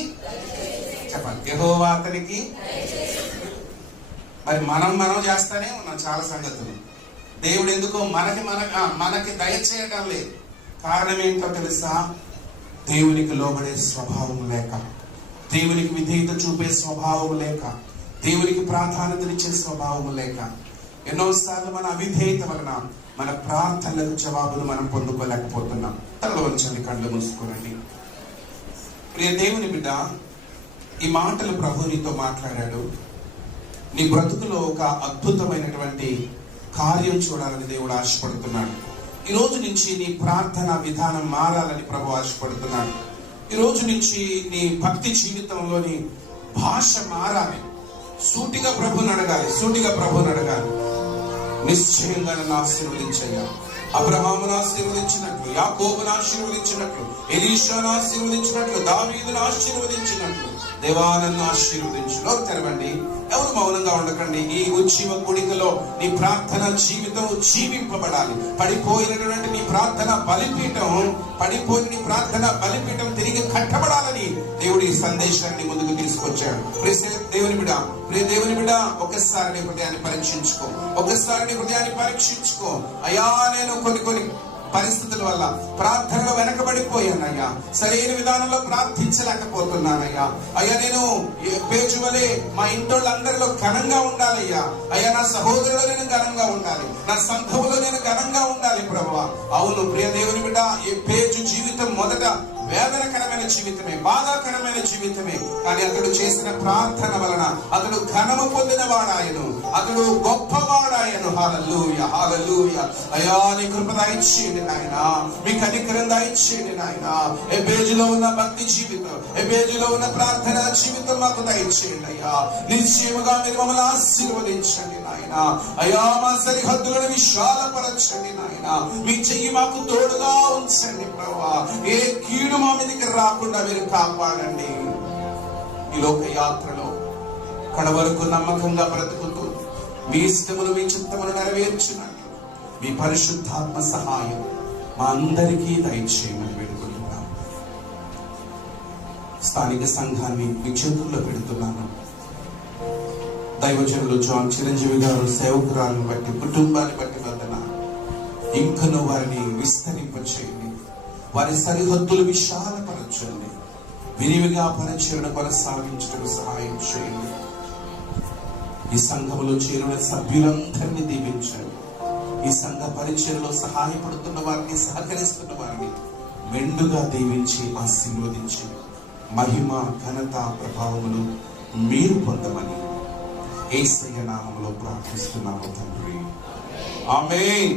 చెప్పాలి, యెహోవా అతనికి. మరి మనం చేస్తానే ఉన్నాం చాలా సంగతులు. దేవుడు ఎందుకో మనకి దయచేయడం లేదు. కారణం ఏంటో తెలుసా? దేవునికి లోబడే స్వభావం లేక, దేవునికి విధేయత చూపే స్వభావం లేక, దేవునికి ప్రాధాన్యతనిచ్చే స్వభావము లేక ఎన్నోసార్లు మన అవిధేయత వలన మన ప్రార్థనలకు జవాబులు మనం పొందుకోలేకపోతున్నాం. తలలో వంచండి, కళ్ళు మూసుకోనండి. ప్రియ దేవుని బిడ్డ, ఈ మాటలు ప్రభు నీతో మాట్లాడాడు. నీ బ్రతుకులో ఒక అద్భుతమైనటువంటి కార్యం చూడాలని దేవుడు ఆశపడుతున్నాడు. ఈ రోజు నుంచి నీ ప్రార్థన విధానం మారాలని ప్రభు ఆశపడుతున్నాడు. ఈ రోజు నుంచి నీ భక్తి జీవితంలోని భాష మారాలి. సూటిగా ప్రభుని అడగాలి, సూటిగా ప్రభుని అడగాలి. నిశ్చయంగా నన్ను ఆశీర్వదించయ్యా. అబ్రహామును ఆశీర్వదించినట్లు, యాకోబును ఆశీర్వదించినట్లు, ఎలీషాను ఆశీర్వదించినట్లు, దావీదును ఆశీర్వదించినట్లు దేవా నన్ను ఆశీర్వదించు. తెరవండి, ఎవరు మౌనంగా ఉండకండి. ఈ ఉజ్జీవ కూడికలో నీ ప్రార్థన జీవితం జీవింపబడాలి. పడిపోయినటువంటి నీ ప్రార్థన బలిపీఠం తిరిగి కట్టబడాలని దేవుడు ఈ సందేశాన్ని ముందుకు తీసుకొచ్చాడు. ప్రియ దేవుని బిడ్డ, ఒకసారి నీ హృదయాన్ని పరీక్షించుకో. అయ్యా, నేను కొన్ని పరిస్థితుల వల్ల ప్రార్థనలో వెనకబడిపోయానయ్యా. సరైన విధానంలో ప్రార్థించలేకపోతున్నానయ్యా. అయ్యా, నేను పేజు వలె మా ఇంటోళ్ళందరిలో ఘనంగా ఉండాలయ్యా. అయ్యా, నా సహోదరులో నేను ఘనంగా ఉండాలి, నా సంఘములో నేను ఘనంగా ఉండాలి ప్రభువా. అవును ప్రియ దేవుని బిడ్డ, ఈ పేజు జీవితం మొదట వేదనకరమైన జీవితమే, బాధాకరమైన జీవితమే. కానీ అతడు చేసిన ప్రార్థన వలన అతడు ఘనము పొందిన వాడాయను, అతడు గొప్పవాడాయను. హల్లెలూయా, హల్లెలూయా. అయ్యా, నీ కృప దయచేయండి నాయనా, మీ కనికరం దయచేయండి నాయనా. ఎబేజులో ఉన్న భక్తి జీవితం, ఎబేజులో ఉన్న ప్రార్థన జీవితం మాకు దయచేయండి అయ్యా. నిశ్చయముగా మీరు మమ్మల్ని ఆశీర్వదించండి నాయనా. అయ్యా, మా సరిహద్దులను విశాలపరచండి నాయనా. మీ చెయ్యి మాకు తోడుగా ఉంచండి ప్రభువా. ఏ కీడు మా మీదకి రాకుండా మీరు కాపాడండి. ఈ లోక యాత్రలో కడవరకు నమ్మకంగా బ్రతుకుతూ మీ ఇష్టములు, మీ చిత్తములు నెరవేర్చినట్లు మీ పరిశుద్ధాత్మ సహాయం మా అందరికీ దయచేయమని వేడుకుంటున్నాం. స్థానిక సంఘాన్ని మీ చేతుల్లో పెడుతున్నాను. దైవజనులు జాన్ చిరంజీవి గారు సేవకురాలను బట్టి, కుటుంబాన్ని బట్టి వందనాలు. ఇంకను వారిని విస్తరింపచేయండి, వారి సరిహద్దులు విశాలపరచండి, విరివిగా పరిచయం కొనసాగించడం సహాయం చేయండి. ఈ సంఘములో చేరిన సభ్యులందరినీ దీవించండి. ఈ సంఘ పరిచయంలో సహాయపడుతున్న వారిని, సహకరిస్తున్న వారిని మెండుగా దీవించి ఆశీర్వదించి మహిమ, ఘనత, ప్రభావములు మీరు పొందమని యేసయ్య నామములో ప్రార్థిస్తున్నాము తండ్రి. ఆమేన్.